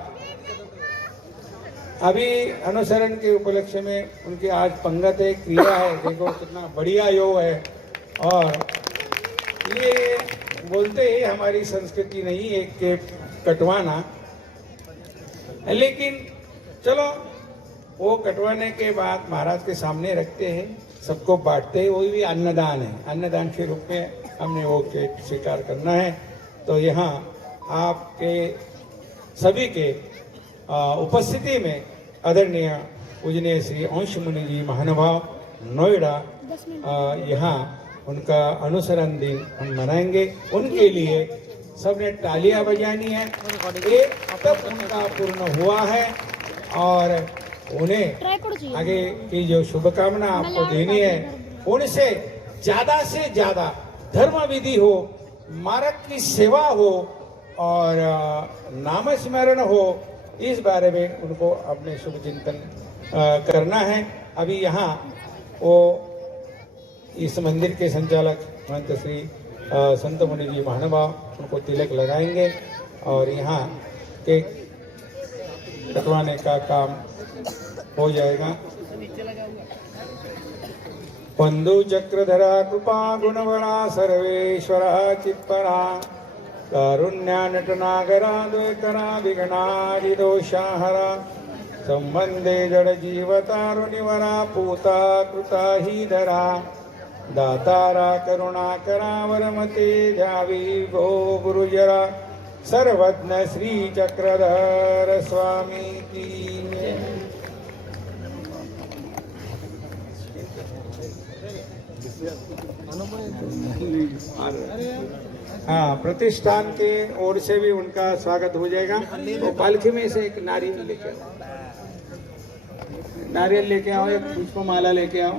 अभी अनुसरण के उपलक्ष्य में उनकी आज पंगत है, क्रिया है। देखो कितना बढ़िया योग है। और ये बोलते ही हमारी संस्कृति नहीं है कि कटवाना, लेकिन चलो वो कटवाने के बाद महाराज के सामने रखते हैं, सबको बांटते हैं। वही भी अन्नदान है, अन्नदान के रूप में हमने वो के स्वीकार करना है। तो यहाँ आपके सभी के उपस्थिति में आदरणीय पूजनीय श्री अंश मुनि जी महानुभाव नोएडा यहाँ उनका अनुसरण दिन हम मनाएंगे। उनके लिए सबने तालियां बजानी है। एक तब उनका पूर्ण हुआ है और उन्हें आगे की जो शुभकामना आपको देनी है, उनसे ज्यादा से ज्यादा धर्म विधि हो, मार्ग की सेवा हो और नाम स्मरण हो, इस बारे में उनको अपने शुभ चिंतन करना है। अभी यहाँ वो इस मंदिर के संचालक महंत श्री संत मुनि जी महानुभाव उनको तिलक लगाएंगे और यहाँ के कटवाने का काम हो जाएगा। बंधु चक्रधरा कृपा गुणवरा सर्वेश्वरा चित्परा कारुण्या नटनागरा द्वैकरा विघ्नादि दोषाहरा संबंधे जड़ जीवतारुनिवरा पूता कृता ही धरा दातारा करुणाकरा वरमते ध्यावी भो गुरुजरा सर्वज्ञ श्री चक्रधर स्वामी की। हाँ, प्रतिष्ठान के ओर से भी उनका स्वागत हो जाएगा। तो पालकी में से एक नारियल लेके आओ, नारियल लेके आओ, एक पुष्पमाला लेके आओ।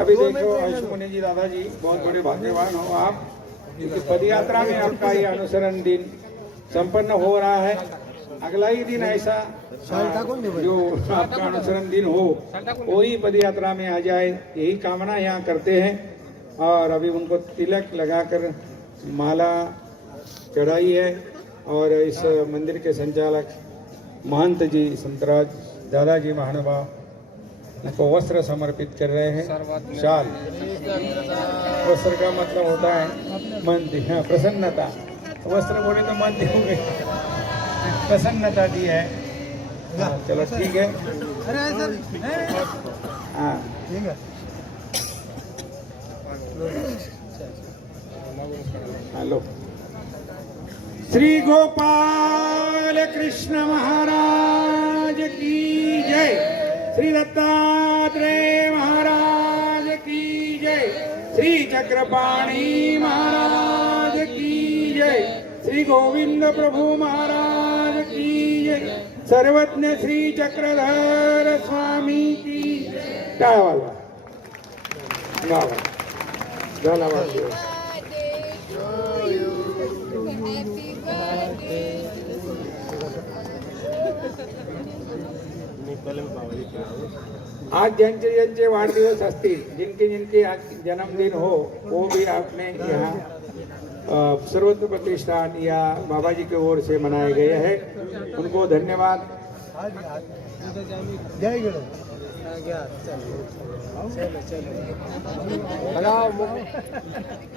अभी देखो अंश मुनि जी दादाजी बहुत बड़े भाग्यवान हो आप, क्योंकि पदयात्रा में आपका ये अनुसरण दिन संपन्न हो रहा है। अगला ही दिन ऐसा जो आपका अनुसरण दिन हो वही पदयात्रा में आ जाए, यही कामना यहाँ करते हैं। और अभी उनको तिलक लगाकर माला चढ़ाई है और इस मंदिर के संचालक महंत जी संतराज दादाजी महानुभाव उनको वस्त्र समर्पित कर रहे हैं। शाल, वस्त्र का मतलब होता है मन, हाँ, प्रसन्नता। वस्त्र बोले तो मन हो गए, प्रसन्नता दी है। हाँ, चलो ठीक है। हाँ ठीक है। हेलो, श्री गोपाल कृष्ण महाराज की जय, श्री दत्तात्रेय महाराज की जय, श्री चक्रपाणी महाराज की जय, श्री गोविंद प्रभु महाराज की जय, सर्वज्ञ श्री चक्रधर स्वामी की जय। आज ज्यांचे ज्यांचे वाढदिवस असतील, जिनके जिनके आज जन्मदिन हो, वो भी आपने यहाँ सर्वत्र प्रतिष्ठान या बाबा जी की ओर से मनाए गए हैं, उनको धन्यवाद।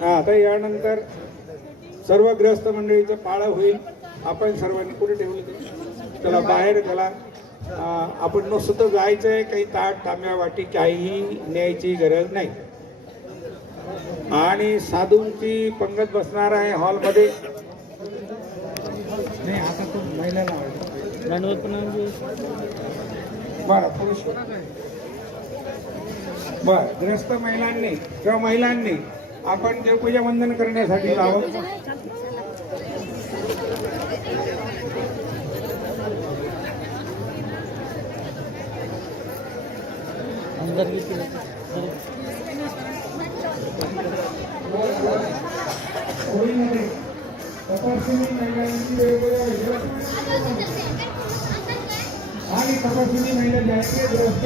हा, तर यानंतर सर्व ग्रस्त मंडळीचं पाळं होईल। आपण सर्वांनी कुठे ठेवले ते त्याला बाहेर त्याला आपण नुसतं जायचंय, काही ताट तांब्या वाटी काहीही न्यायची गरज नाही। आणि साधूंची पंगत बसणार आहे हॉलमध्ये। नाही आता तो महिलाला बरं, पुरुष बरं, ग्रस्त महिलांनी किंवा महिलांनी आपण देवपूजा वंदन करण्यासाठी लावत। अंदर भी आणि तपस्वी महिला जायचे ग्रस्त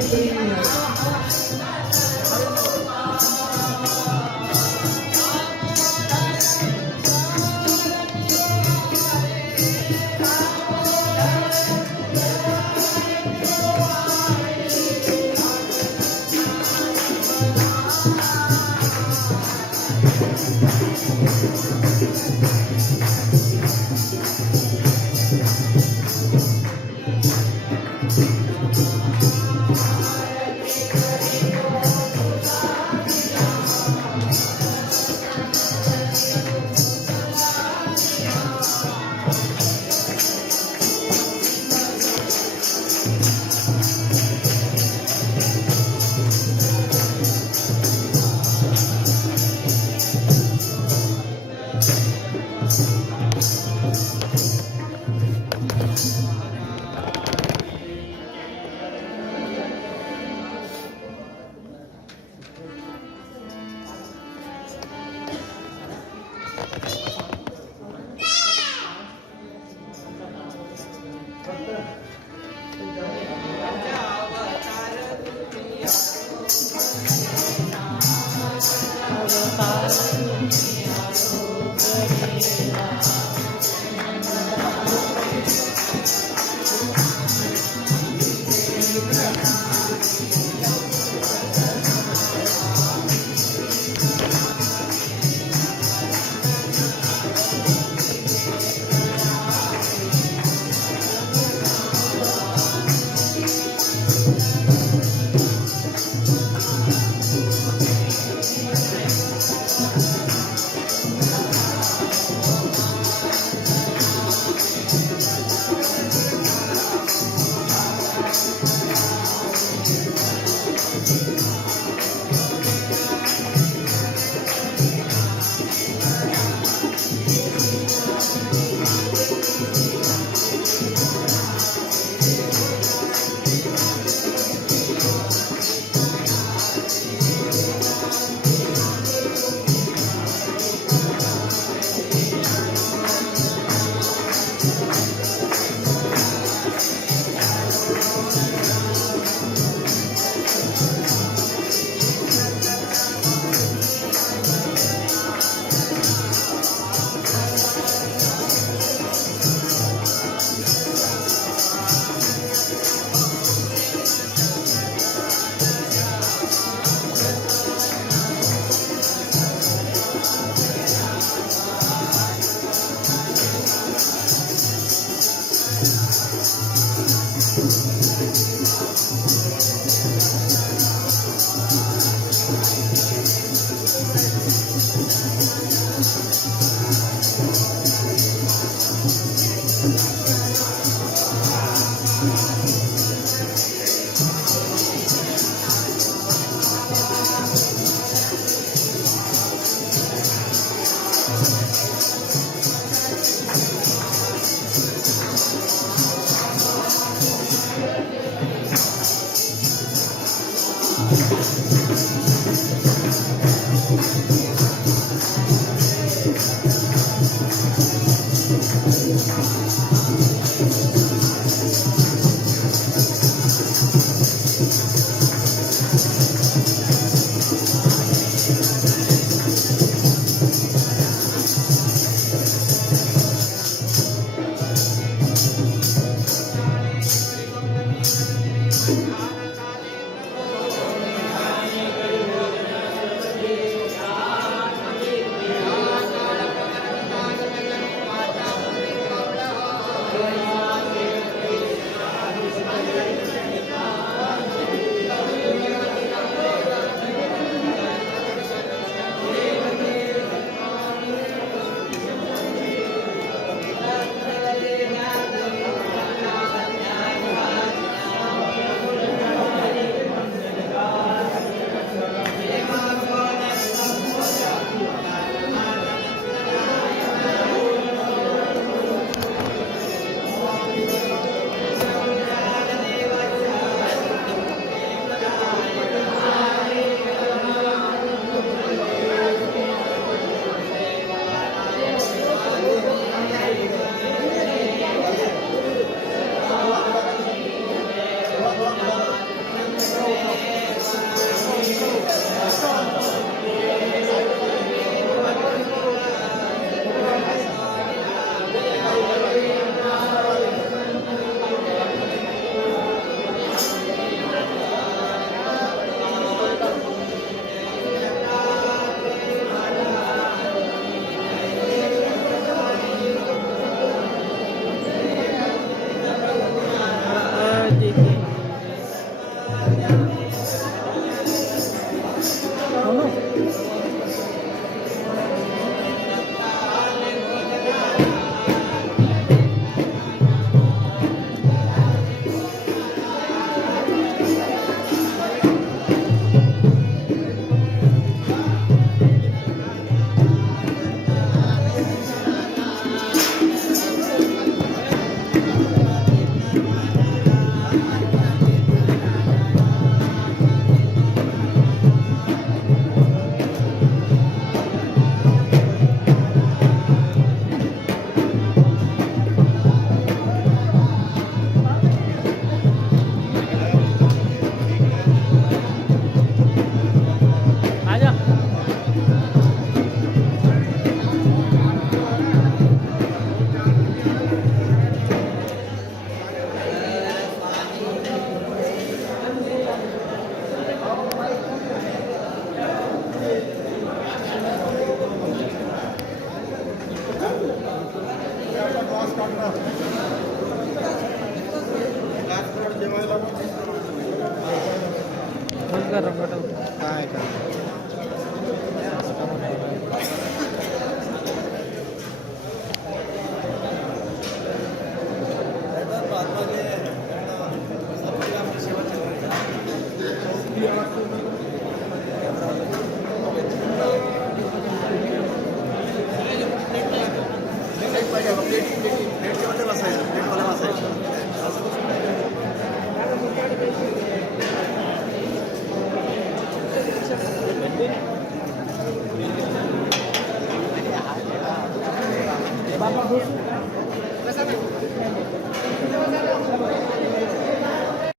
काय